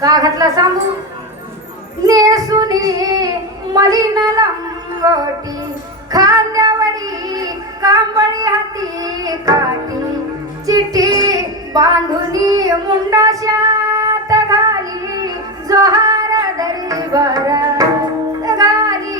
का घातला सांगू नेसुनी मलिन लंगोटी खांद्यावरी कांबळी हाती काठी चिठी बांधुनी मुंडाशात घाली जोहार दरबारात घाली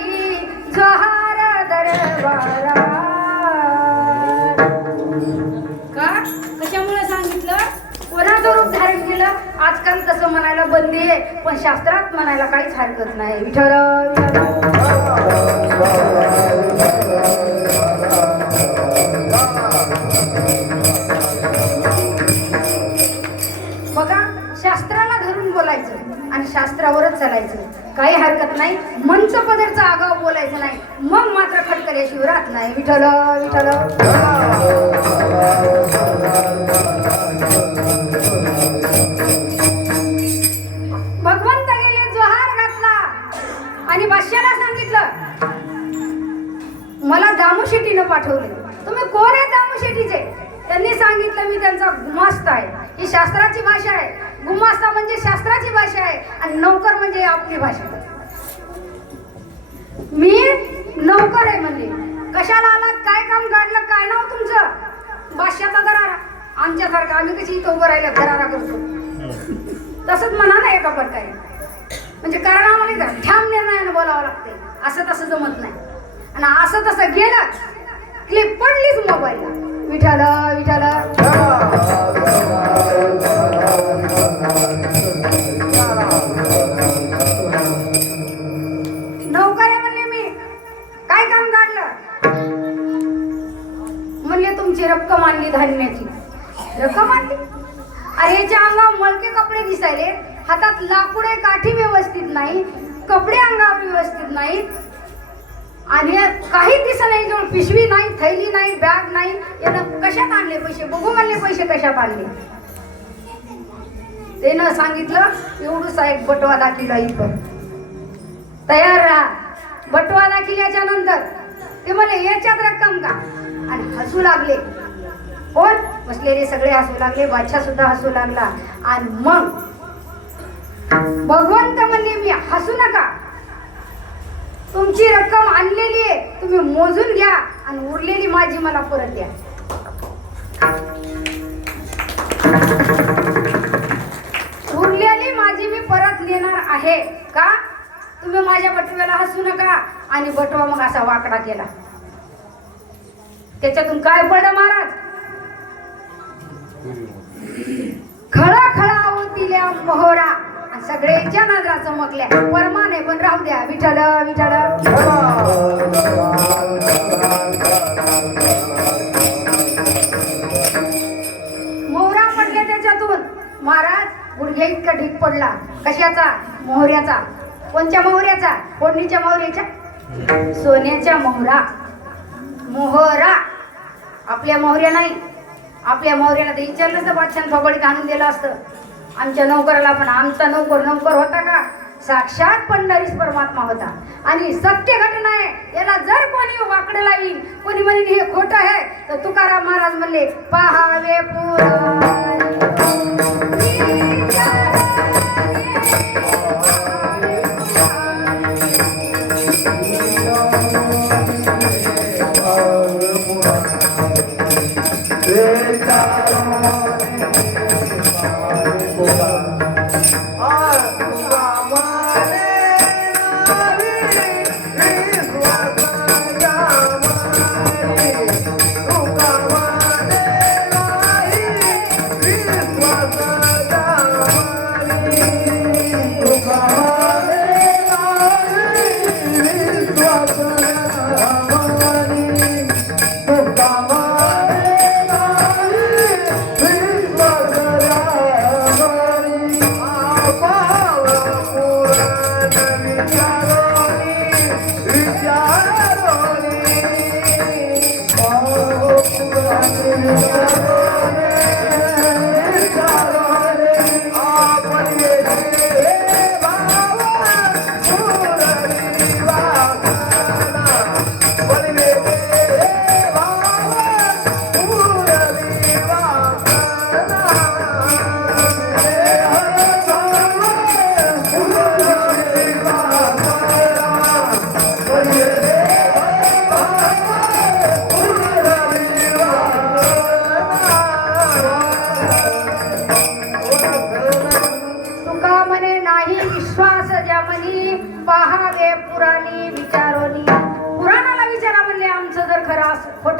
आजकाल तसं म्हणायला बंदी आहे, पण शास्त्रात म्हणायला काहीच हरकत नाही. विठ्ठल बघा, शास्त्राला धरून बोलायचं आणि शास्त्रावरच चालायचं, काही हरकत नाही. मंच पदरचा आगाव बोलायचं नाही, मग मात्र खटकल्याशिवाय राहत नाही. विठ्ठल विठ्ठल भगवंत गेले जोहार घातला आणि बादशाला सांगितलं मला दामू शेट्टीनं पाठवले. तुम्ही कोण आहे दामू शेट्टीचे? त्यांनी सांगितलं मी त्यांचा गुमास्ता आहे. ही शास्त्राची भाषा आहे. गुमास्ता म्हणजे शास्त्राची भाषा आहे आणि नौकर म्हणजे आपली भाषा. मी नौकर आहे म्हणजे. कशाला आलात? काय काम काढलं? काय नाव तुमचं? बादशाचा दरारा. आमच्यासारखं आम्ही कशी इथं उभं राहिलं दरारा करतो तसंच म्हणा ना एका प्रकारे. म्हणजे कारण आम्हाला ठाम निर्णयानं बोलावं लागते. असं तसं जमत नाही. आणि असं तसं गेलं क्लिप पडलीच मोबाईलला. विठ्ठल विठ्ठल नौकऱ्या म्हणले मी काय काम काढलं? म्हणले तुमची रक्कम आणली धान्याची. रक्कम आणली? अरे याच्या अंगावर मळके कपडे दिसायले, हातात लाकूड आहे, काठी व्यवस्थित नाही, कपडे अंगावर व्यवस्थित नाहीत आणि काही दिसत नाही. जवळ पिशवी नाही, थैली नाही, बॅग नाही. यानं कशात आणले पैसे? बघू म्हणले पैसे कशात आणले. त्यानं सांगितलं एवढूसा एक बटवा दाखिला इथं, तयार राहा. बटवा दाखिल्याच्या नंतर ते म्हणले याच्यात रक्कम का? आणि हसू लागले. कोण? बसलेले सगळे हसू लागले. बादशाह सुद्धा हसू लागला. आणि मग भगवंत म्हणले मी हसू नका, तुमची रक्कम आणलेली आहे, तुम्ही मोजून घ्या आणि उरलेली माझी मला परत द्या. उरलेली माझी मी परत देणार आहे का? तुम्ही माझ्या बटव्याला हसू नका. आणि बटवा मग असा वाकडा केला. त्याच्यातून काय पडलं महाराज? खळा खळा होतील्या मोहरा आणि सगळ्यांच्या नजरा चमकल्या. परमाने पण राहू द्या. विठ्ठल विठ्ठल मोहरा पडले त्याच्यातून. महाराज गुडघ्या इतका ढीक पडला. कशाचा? मोहऱ्याचा. कोणत्या मोहऱ्याचा? फोडणीच्या मोहऱ्याच्या? सोन्याच्या मोहरा. मोहरा आपल्या मोहऱ्या नाही. आपल्या मोहऱ्याला ते विचारलं तर बादशाह थोबडीत आणून दिलं असतं आमच्या नौकराला. पण आमचा नौकर होता का? साक्षात पंढरीस परमात्मा होता. आणि सत्य घटना आहे. याला जर कोणी वाकडं लावीन, कोणी म्हणेन हे खोटं आहे, तर तुकाराम महाराज म्हणले पहावे पुराण.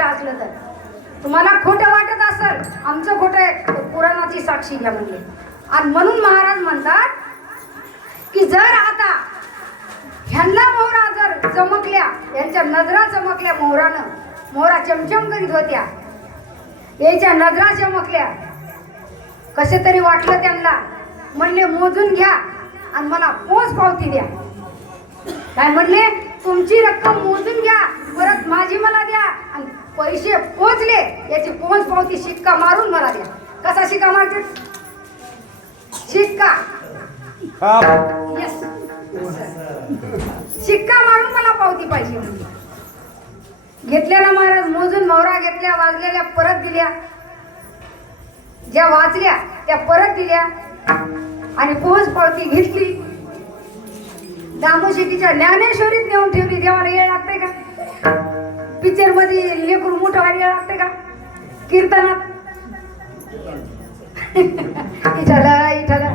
असलं तर तुम्हाला खोटं वाटत असेल, आमचं खोटं आहे, पुराणाची साक्षी घ्या म्हणले. आणि म्हणून महाराज म्हणतात की जर आता ह्यांना मोहरा जर चमकल्या, यांच्या नजरा चमकल्या मोहरानं, मोहरा चमचम करीत होत्या, याच्या नजरा चमकल्या, कसे तरी वाटलं त्यांना, म्हणले मोजून घ्या आणि मला पोच पावती द्या. काय म्हणले? तुमची रक्कम मोजून घ्या, परत माझी मला द्या आणि पैसे पोचले याची पोच पावती शिक्का मारून मला द्या. कसा शिक्का मारते? शिक्का, यस, शिक्का मारून मला पावती पाहिजे. घेतलेला महाराज मोजून मोहरा घेतल्या, वाजलेल्या परत दिल्या, ज्या वाचल्या त्या परत दिल्या आणि पोच पावती घेतली. दामोशीच्या ज्ञानेश्वरीत नेऊन ठेवली. देवाला येळ लागते का? पिक्चर मध्ये लेकरू मोठं व्हायला येळ लागते का? कीर्तनात इठाला इठाला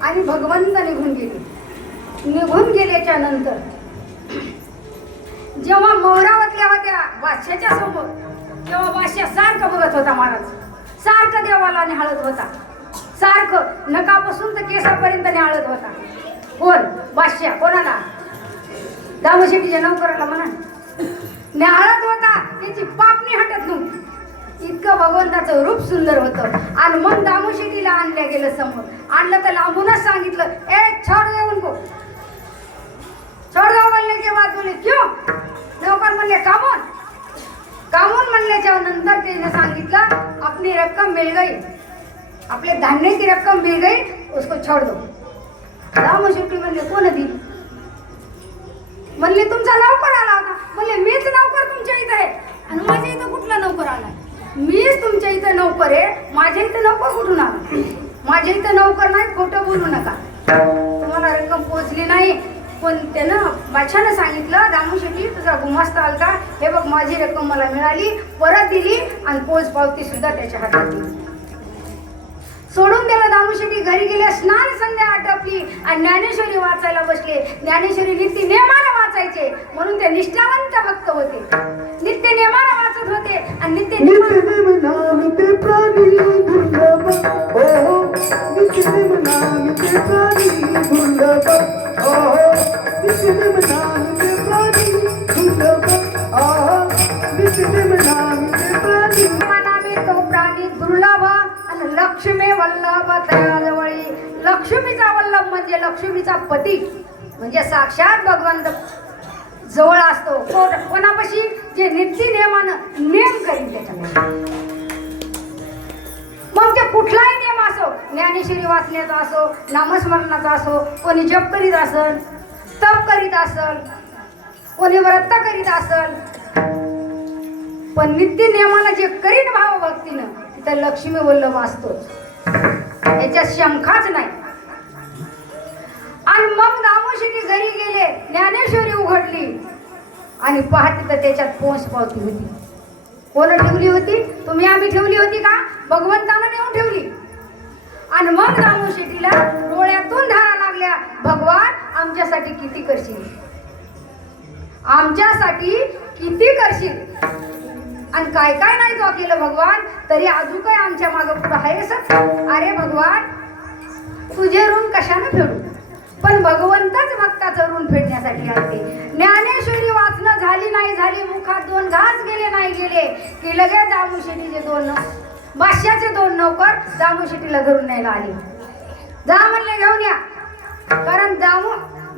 आणि भगवंत निघून गेले. निघून गेल्याच्या नंतर जेव्हा मौरावतल्या होत्या बादशाच्या समोर, तेव्हा बादशाह सारखं बघत होता महाराज, सारखं देवाला निहाळत होता, सारखं नकापासून तर केसापर्यंत निहाळत होता. कोण? बादशाह. कोणाला? दामोशीच्या नौकराला म्हणा. निहाळत होता, त्याची पापणी हटत नव्हती. इतकं भगवंताचं रूप सुंदर होतं. आणि मग दामोशीला आणल्या गेलं समोर. आणलं तर लांबूनच सांगितलं, ए छोड़ दे उनको, छोड़ दो. बोलने के बाद बोले क्यों? नौकर म्हणले कामून. कामून म्हणल्याच्या नंतर त्याने सांगितलं, अपनी रक्कम मिल गई, आपले धान्याची रक्कम मिल गई, उसको छोड़ दो. दामोशी म्हणले कोण दिली? म्हणले तुमचा नौकर आला होता. म्हणले मीच नौकर तुमच्या इथं आहे. आणि माझ्या इथं कुठला नौकर आला? मीच तुमच्या इथं नौकर आहे. माझ्या इथं नौकर कुठून आला? माझ्या इथं नौकर नाही, खोटं बोलू नका. तुम्हाला रक्कम पोहोचली नाही. पण त्यानं बादशानं सांगितलं, दामोशी तुझा गुमास्ता आला का? हे बघ माझी रक्कम मला मिळाली, परत दिली आणि पोच पावती सुद्धा त्याच्या हातात दिली. सोडून दिलं. दामोशी घरी गेले, स्नान संध्या आटपली आणि ज्ञानेश्वरी वाचायला बसले. ज्ञानेश्वरी नित्य नेमानं वाचायचे म्हणून ते निष्ठावंत भक्त होते. नित्य नेमानं वाचत होते आणि नित्य नाम ते प्राणी दुर्लभ, हो नित्य नाम ते प्राणी दुर्लभ, हो नित्य नाम ते प्राणी दुर्लभ, नित्य नाम ते प्राणी नामे तो प्राणी दुर्लभ आणि लक्ष्मी वल्लभ तयाजवळी. लक्ष्मीचा वल्लभ म्हणजे लक्ष्मीचा पती, म्हणजे साक्षात भगवंत जवळ असतो. कोणापाशी? जे नित्य नेमानं नेम करीन त्याच्यामध्ये. मग ते कुठलाही नेम असो, ज्ञानेश्वरी वाचण्याचा असो, नामस्मरणाचा असो, कोणी जप करीत असल, तप करीत असल, कोणी व्रत करीत असल, पण नित्य नेमानं जे करीन भाव भक्तीनं, तिथं लक्ष्मी वल्लभ असतोच, याच्यात शंकाच नाही. आणि मग दामोशी घरी गेले, ज्ञानेश्वरी उघडली आणि पाहते तर त्याच्यात पोच पावती होती. कोण ठेवली होती? तुम्ही आम्ही ठेवली होती का? भगवंतानं नेऊन ठेवली. आणि मग दामोशीला डोळ्यातून धारा लागल्या, भगवान आमच्यासाठी किती करशील, आमच्यासाठी किती करशील, आणि काय काय नाही तो केलं भगवान, तरी अजून काय आमच्या मागं पुढं आहेस. अरे भगवान तुझे ऋण कशाने फेडू? पण भगवंतच भक्ताचं ऋण फेडण्यासाठी आले. ज्ञानेश्वरी वाचणं झाली नाही झाली, मुखात दोन घास गेले नाही गेले की लगेच दामोशीचे दोन बादशाचे दोन नौकर दामोशीला घरून न्यायला आले. जा म्हणले घेऊन या. कारण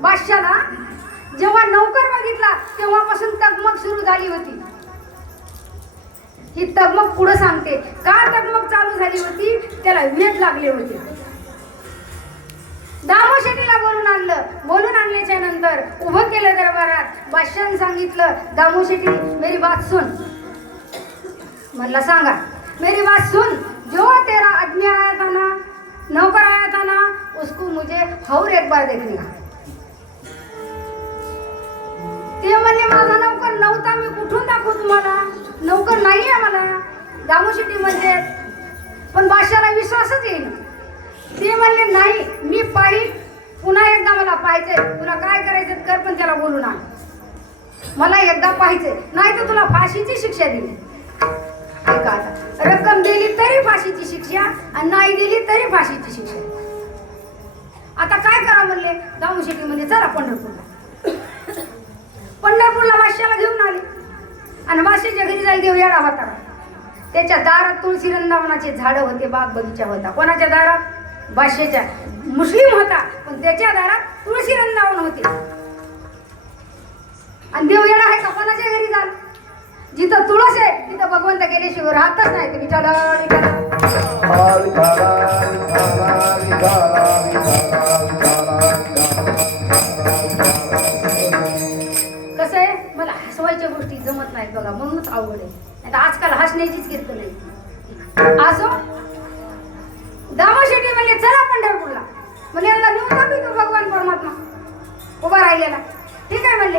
बादशाला जेव्हा नौकर बघितला तेव्हापासून तगमग सुरू झाली होती. ही तगमग पुढे सांगते का तगमग चालू झाली होती, त्याला वेध लागले होते. दामोशीला बोलून आणलं. बोलून आणल्याच्या नंतर उभं केलं दरबारात. बादशाने सांगितलं, दामोशी मेरी बात सुन. म्हणला सांगा. मेरी बात सुन, जो तेरा आदमी आया था ना, नौकर आया था ना, उसको मुझे और एक बार देखने का. ते म्हणले माझा नौकर नव्हता, मी कुठून दाखवू तुम्हाला? नौकर नाही आहे मला. दामोशी म्हणजे पण बादशाला विश्वासच येईल. ते म्हणले नाही, मी पाहिल, पुन्हा एकदा मला पाहायचंय, तुला काय करायचं कर, पण त्याला बोलून आण. मला एकदा पाहिजे, नाही तर तुला फाशीची शिक्षा दिली. ऐका आता, रक्कम दिली तरी फाशीची शिक्षा आणि नाही दिली तरी फाशीची शिक्षा. आता काय करा म्हणले, दामू शेट्टी म्हणजे चला पंढरपूरला. पंढरपूरला बादशाला घेऊन आले आणि बादशाच्या घरी जाईल देव येडा होता. त्याच्या दारात तुळशी वृंदावनाचे झाडं होते, बाग बगीचा होता. कोणाच्या दारात? बादशाच्या. मुस्लिम होता पण त्याच्या दारात तुळशी वृंदावन होते. आणि देव येडा आहे का? कोणाच्या घरी जाल? जिथं तुळस आहे तिथं भगवंत गेल्याशिवाय राहतच नाही. तुम्ही चला कसं आहे, मला हसवायच्या गोष्टी जमत नाहीत बघा, म्हणूनच अवघड आहे. आता आजकाल हसण्याचीच कीर्तन नाही. असो, दामू शेट्टी म्हणले चला पंढरपूरला. म्हणजे यांना नेऊन टाकू तो भगवान परमात्मा उभा राहिलेला. ठीक आहे म्हणले,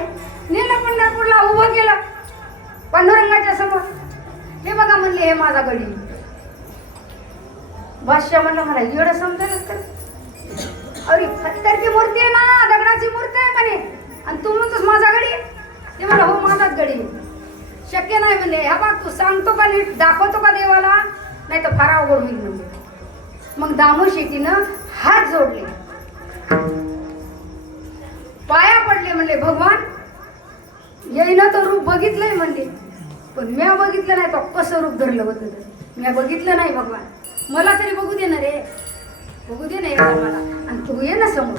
नेलं पंढरपूरला, उभं केलं पांडुरंगाच्या समोर. हे बघा म्हणले, हे माझा गडी. बादशाह म्हणला मला एवढं समजायला तर, अरे पत्थरची मूर्ती आहे ना, दगडाची मूर्ती आहे म्हणे, आणि तू म्हणतोस माझा गडी. ते मला हो माझाच गडी. शक्य नाही म्हणले. हा बघ तू सांगतो का नीट, दाखवतो का देवाला, नाही तर फार अवघड होईल म्हणजे. मग दामू शेट्टीनं हात जोडले, पाया पडले, म्हणले भगवान येईना तर रूप बघितलंय म्हणले, पण म्या बघितलं नाही तो कसं रूप धरलं होतं. म्या बघितलं नाही भगवान, मला तरी बघू दे ना रे, बघू दे ना मला, आणि तू ये ना समोर.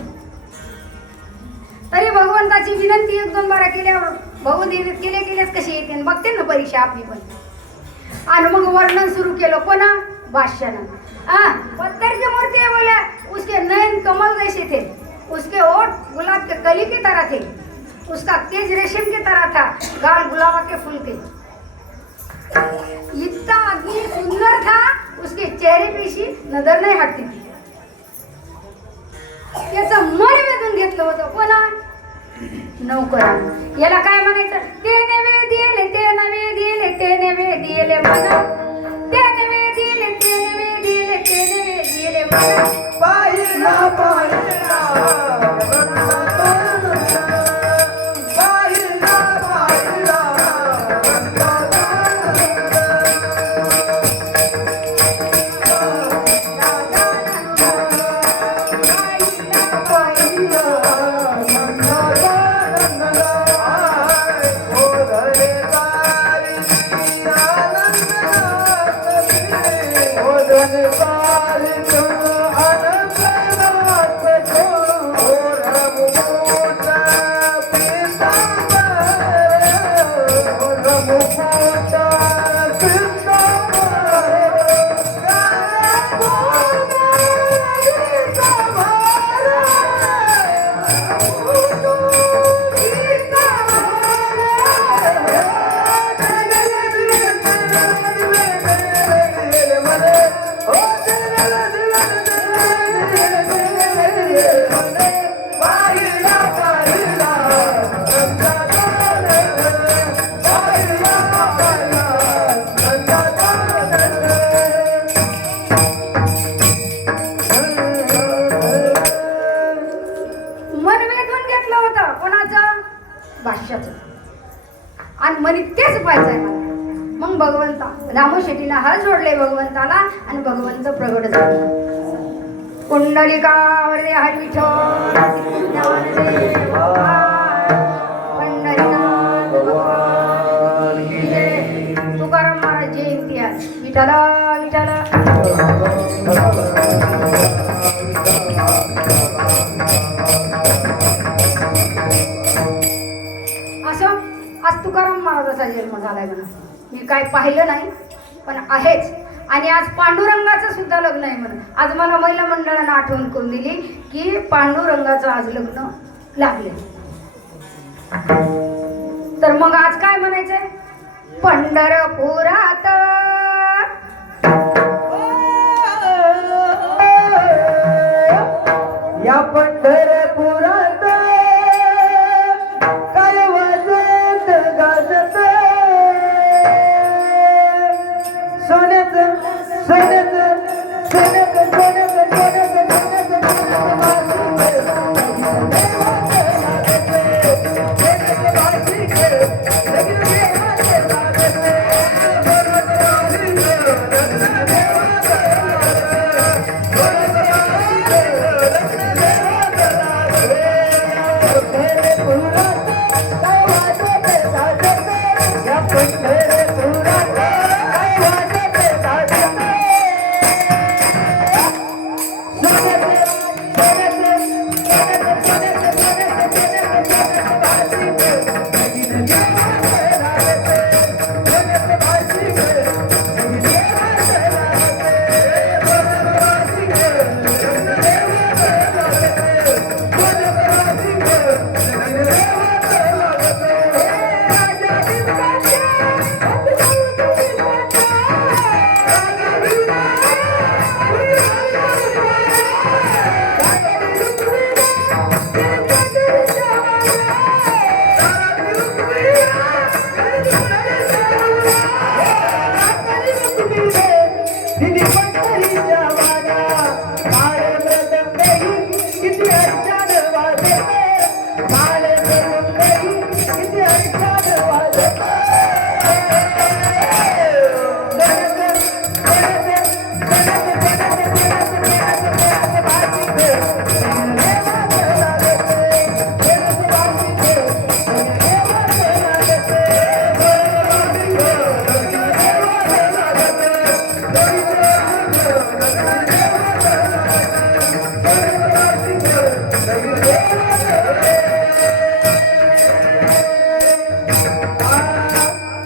तरी भगवंताची विनंती एक दोन बारा केल्यावर भाऊ केल्याच कशी येते बघते ना परीक्षा आपली पण. आणि मग वर्णन सुरू केलं कोणा? बादशाहनं. पत्थर की मूर्ति है बोले, उसके नयन कमल जैसे थे, उसके ओठ गुलाब के कली की तरह थे, उसका तेज रेशम की तरह था, गाल गुलाब के फूल थे. इतना आदमी सुंदर था, उसके चेहरे पे सी नजर नहीं हटती थी. त्याचं मन वेधून घेतलं होतं कोणा? नौकरा. याला काय म्हणायचं? ते नवे दिले, ते नवे दिले, ते नवे दिले म्हणा, ते नवे दिले, ते नवे दिले, ते नवे दिले म्हणा. पाहिला पाहिला आणि म्हणे तेच पाहिजे मला. मग भगवंता दामू शेट्टीनं हात जोडले भगवंताला आणि भगवंत प्रगट झाले. कुंडलिकावरती हरी विठ्ठल पंढरीनाथ भगवान की जय. तुकाराम महाराज जयंती आहे. विठ्ठला विठ्ठला. आज तुकाराम महाराजाचा जन्म झालाय म्हणा. मी काय पाहिलं नाही पण आहेच. आणि आज पांडुरंगाचं सुद्धा लग्न आहे म्हणून आज मला महिला मंडळानं आठवण करून दिली की पांडुरंगाचं आज लग्न लागले. तर मग आज काय म्हणायचंय? पंढरपुरात या पंढरपुरात काय वाजत गाजत सोन्याचं सोन्याचं सोन्याचं सोन्याचं सोन्याचं सोन्याचं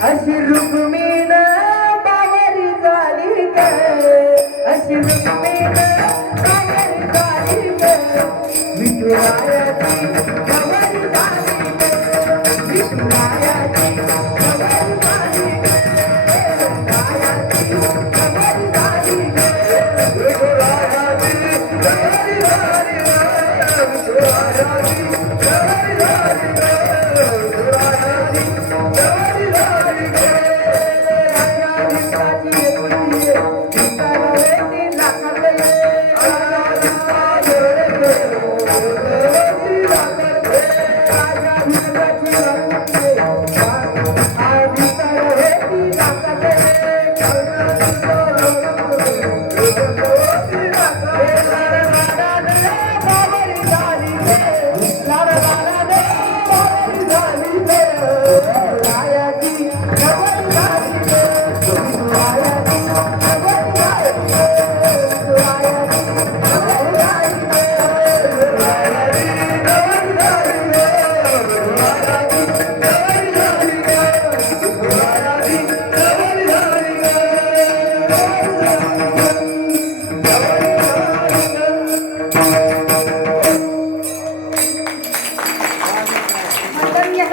अशी रुक्मिण बावरी झाली ग अशी रुक्मिण बावरी झाली ग विठुरायाची बावरी झाली ग विठुरायाची बावरी झाली ग विठुरायाची बावरी झाली ग विठुरायाची बावरी झाली ग विठुरायाची बावरी झाली ग विठुरायाची बावरी झाली ग राजा भिकाची येते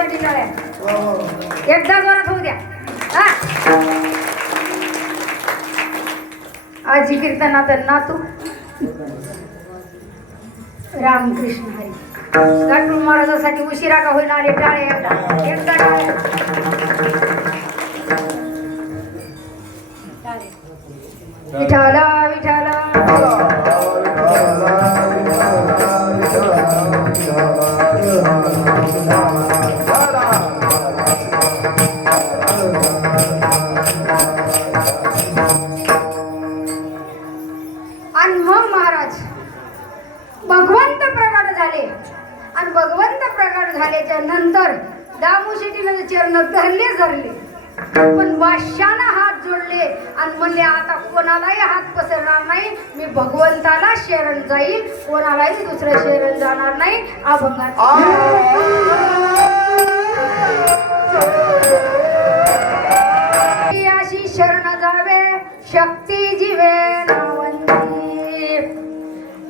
भिकाला वेती नाकात एकदा जोरात होऊ द्या हा आजी कीर्तनात नातू रामकृष्ण हरी गाठून महाराजांसाठी उशिरा का होईना आले टाळे एकदा विठाला विठाला आणि मग महाराज भगवंत प्रकट झाले आणि भगवंत प्रकट झाल्याच्या नंतर दामोशीटीनं चरण धरले पण बादशाहानं हात जोडले आणि म्हणले आता कोणालाही हात पसरणार नाही मी भगवंताला शरण जाईल कोणालाही दुसरं शरण जाणार नाही अभंगात अशी शरण जावे शक्ती जीवे नावंती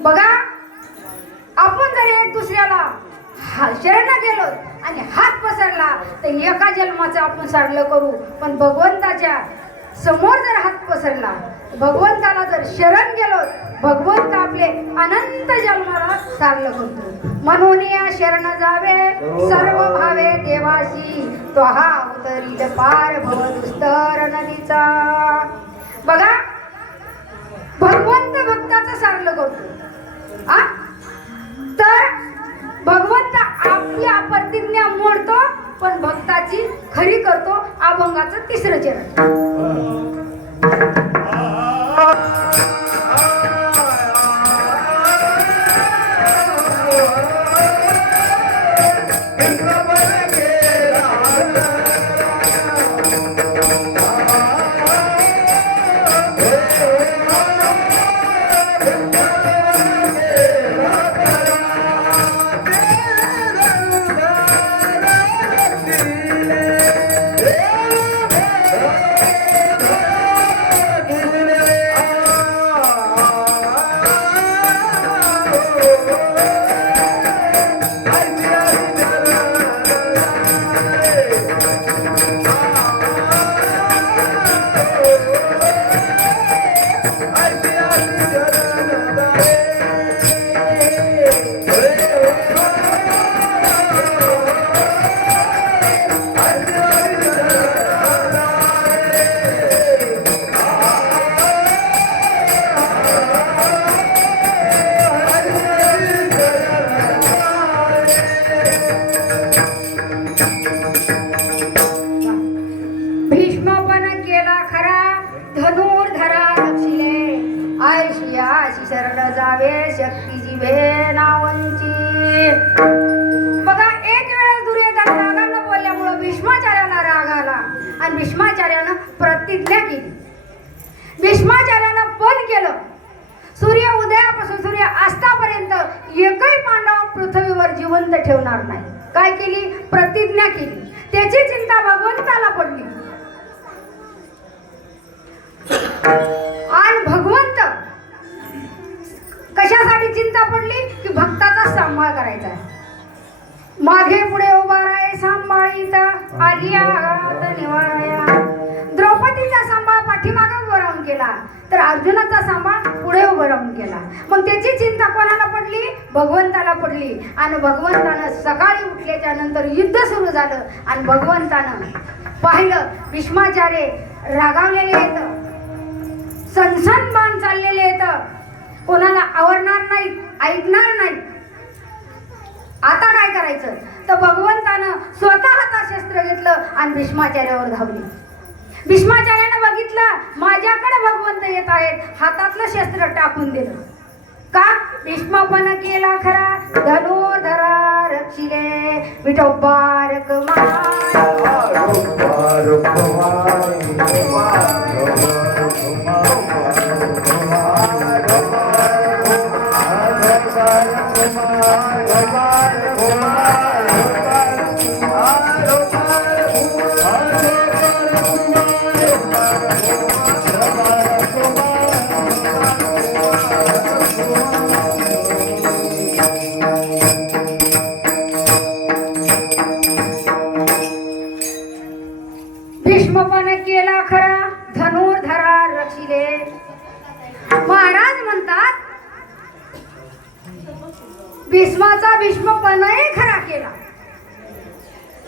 बघा आपण जर एक दुसऱ्याला शरण गेलो आणि हात पसरला तर एका जन्माचं आपण सारलं करू पण भगवंताच्या समोर जर हात पसरला भगवंताला जर शरण गेलो भगवंत आपले अनंत जन्माला सारलं करतो म्हणून या शरण जावे सर्व भावे देवाशी तो हा उतरील पार भव दुस्तर नदीचा बघा भगवंत भक्ताचं सारलं करतो आ तर भगवंत आपली प्रतिज्ञा मोडतो पण भक्ताची खरी करतो अभंगाचं तिसरं चरण शरण जावे शक्ती जीवे नावंची बघा एक वेळेस दुर्योधन रागानं बोलल्यामुळं भीष्माचार्याला राग आला आणि भीष्माचार्यानं प्रतिज्ञा केली भीष्माचार्यानं पण केलं सूर्य उदयापासून सूर्य अस्तापर्यंत एकही पांडव पृथ्वीवर जिवंत ठेवणार नाही काय केली प्रतिज्ञा केली त्याची चिंता भगवंताला पडली केला तर अर्जुनाचा सांभाळ पुढे उभं राहून केला. मग त्याची चिंता कोणाला पडली? भगवंताला पडली. आणि भगवंतानं सकाळी उठल्याच्या नंतर युद्ध सुरू झालं आणि भगवंतानं पाहिलं भीष्माचार्य रागावलेले आहेत, सनसन बाण चाललेले आहेत, कोणाला आवडणार नाहीत, ऐकणार नाहीत. आता काय करायचं? तर भगवंतानं स्वतः हातात शस्त्र घेतलं आणि भीष्माचार्यावर धावले. भीष्माचार्यानं बघितलं माझ्याकडे भगवंत येत आहेत, हातातलं शस्त्र टाकून दिलं. का? भीष्मपण केला खरा धनुर्धरा रक्षिले विठोबारक भीष्मपण केला खरा धनुर्धरा रक्षिले. महाराज म्हणतात भीष्माचा भीष्मपणही खरा केला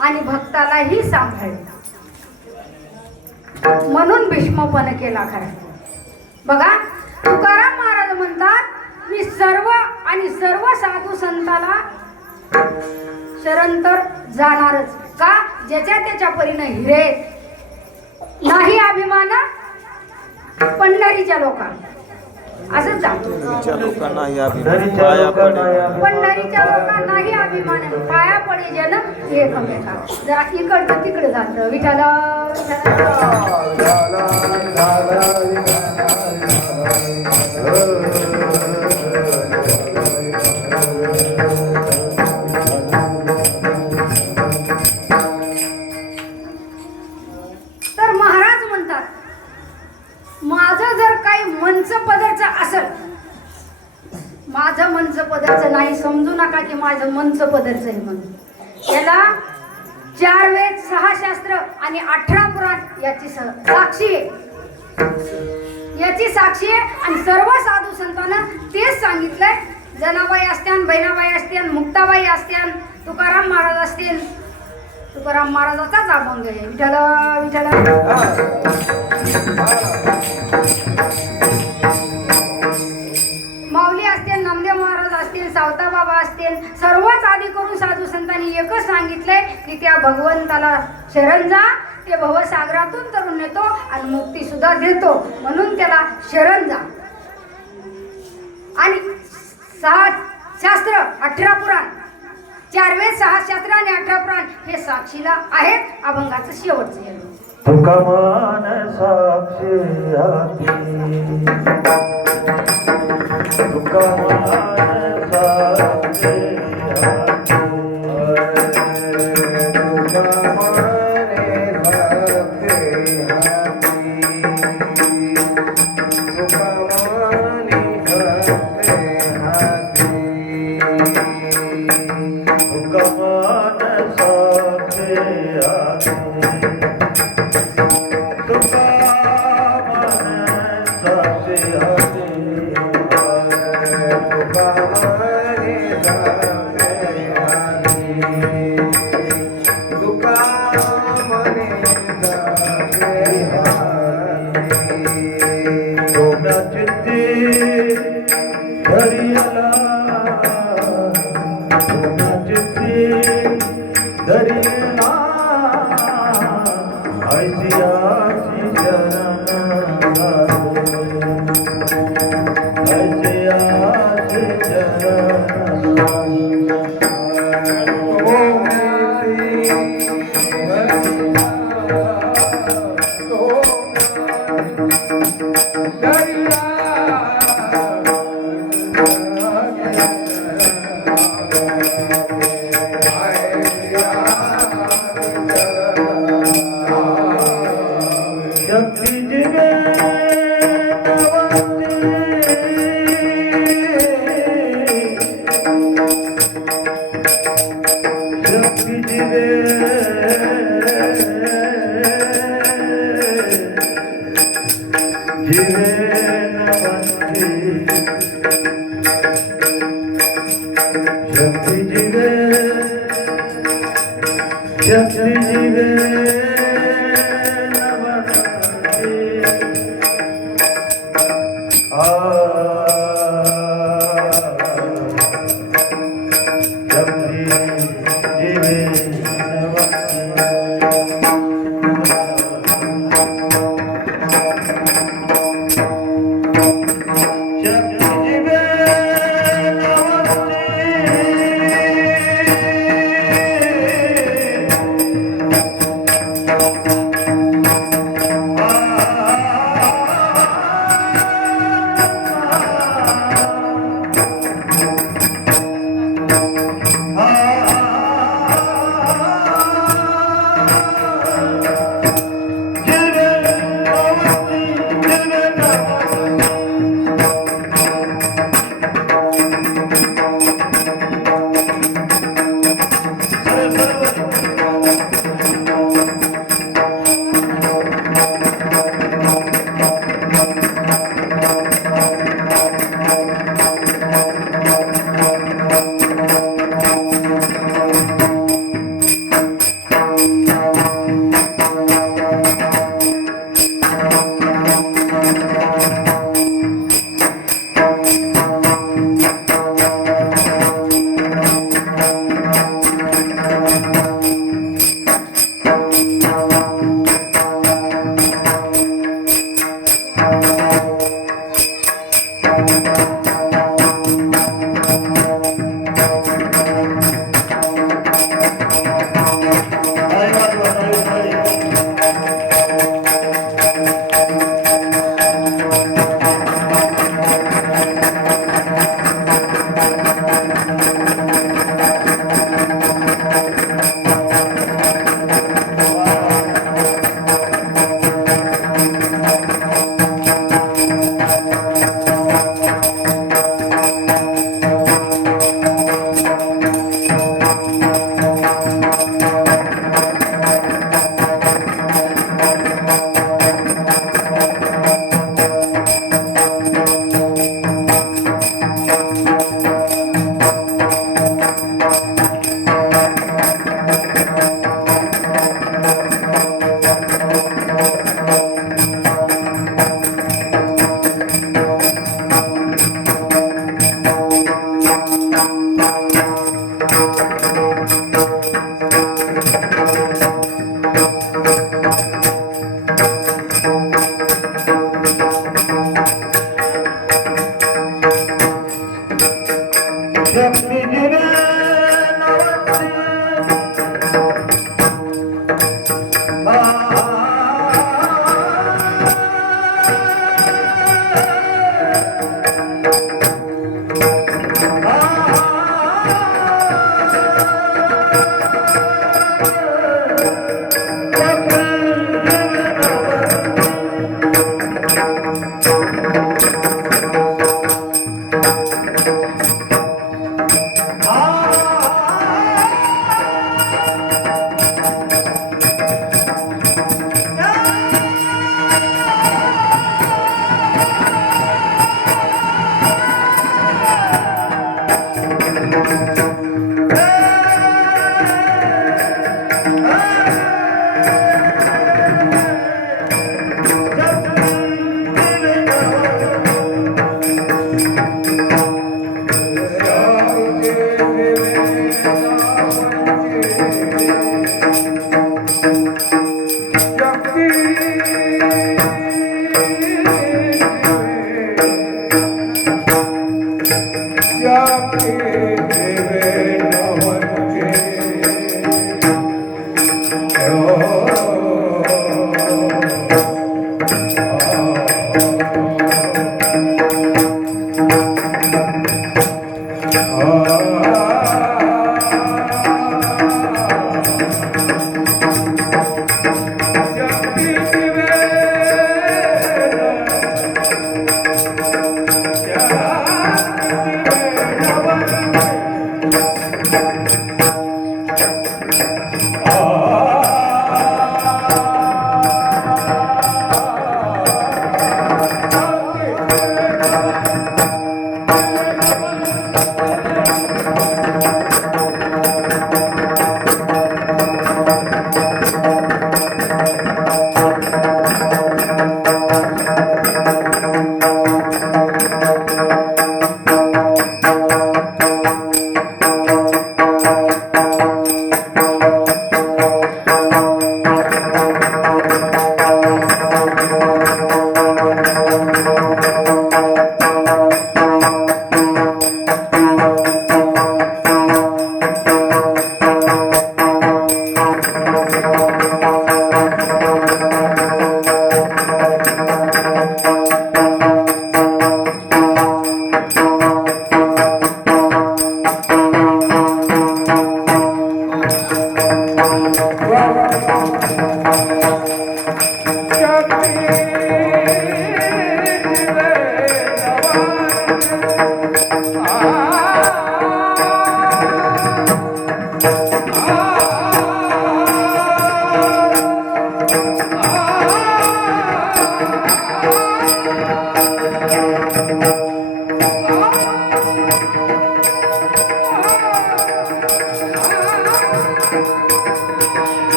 आणि भक्तालाही सांभाळला, म्हणून भीष्मपण केला खरा. बघा तुकाराम महाराज म्हणतात मी सर्व आणि सर्व साधू संताला शरण तर जाणारच. का? ज्याच्या त्याच्या परीने हिरे नाही अभिमान पंढरीच्या लोकांना. असंच पंढरीच्या लोकांनाही अभिमान पंढरीच्या लोकांनाही अभिमान पाया पडे जन एकमेका. जरा इकडचं तिकडे जातं विठाला तर महाराज म्हणतात माझं जर काही मनचं पदरचं असेल, माझं मनचं पदरचं नाही समजू नका की माझं मनचं पदरचं आहे म्हणून. याला 4 वेद 6 शास्त्र आणि 18 पुराण याची साक्षी आहे, याची साक्षी आहे. आणि सर्व साधू संतांना तेच सांगितलंय. जनाबाई असत्यान, बहिणाबाई असत्यान, मुक्ताबाई असत्यान, तुकाराम महाराज असतील, तुकाराम महाराजाचाच अभंग आहे विठाला विठाला. माऊली असतील, नामदेव महाराज असतील, सावता बाबा असतील, सर्वच आधी करून साधू संतांनी एकच सांगितलंय की त्या भगवंताला शरण जा, ते भवसागरातून तरुण नेतो आणि मुक्ती सुद्धा देतो, म्हणून त्याला शरण जा. आणि 6 शास्त्र 18 पुराण, 4 वेद 6 शास्त्र आणि 18 पुराण हे साक्षीला आहेत. अभंगाचं शेवटचं आहे तुका मान साक्षी तुका मान साक्षी जीवेन वंदे शक्ती जीवे शक्ती जीवे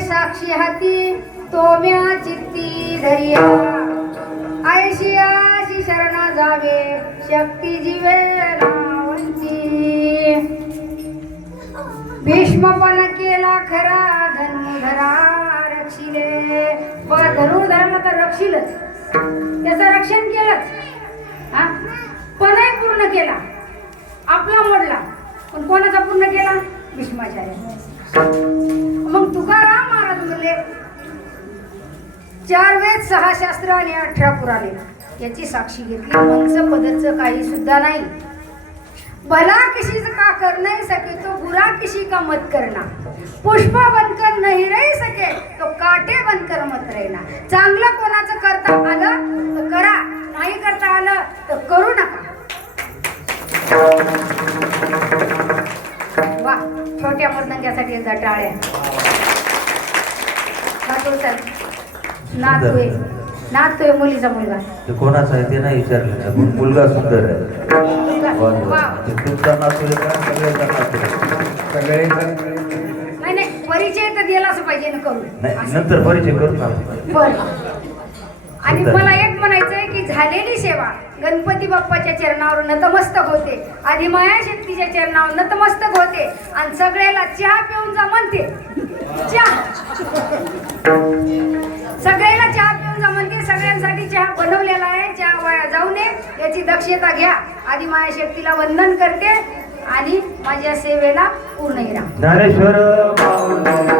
साक्षी हाती तोम्या चित्ती धरिया आयशी आशी शरणा जावे शक्ती जीवे नावंती भीष्मपण केला खरा धनुर्धरा रक्षिले बघा धनुर्धराला तर रक्षिलच त्याचं रक्षण केलंच हा पणही पूर्ण केला आपला मोडला पण कोणाचा पूर्ण केला भीष्माचार्य मग तुकाराम महाराज म्हणले 4 वेद 6 शास्त्र आणि 18 पुराणे याची साक्षी घेतली मंच पदच काही सुद्धा नाही भला किसी का कर नहीं सके तो बुरा किसी का मत करना पुष्प बनकर नहीं रह सके तो काटे बनकर मत रहना चांगलं कोणाचं करता आलं तर करा नाही करता आलं तर करू नका वा छोट्या मर्दंग्यासाठी एकदा टाळ्या नातोय मुलीचा मुलगा ते कोणाचा आहे ते नाही विचारलं पण मुलगा सुंदर आहे ते तुमचा नातू आहे का सगळ्याचा नातू आहे? नाही नाही परिचय तर दिलाच पाहिजे ना करू नाही नंतर परिचय करू ना बरं आणि मला एक म्हणायचंय की झालेली सेवा गणपती बाप्पाच्या चरणावर नतमस्तक होते, आधी माया शक्तीच्या चरणावर नतमस्तक होते आणि सगळ्याला चहा पिऊन जा म्हणते. चहा सगळ्याला चहा पिऊन जा म्हणते. सगळ्यांसाठी चहा बनवलेला आहे, चहा वाया जाऊ नये याची दक्षता घ्या. आधी माया शक्तीला वंदन करते आणि माझ्या सेवेला पूर्ण राहा. ज्ञानेश्वर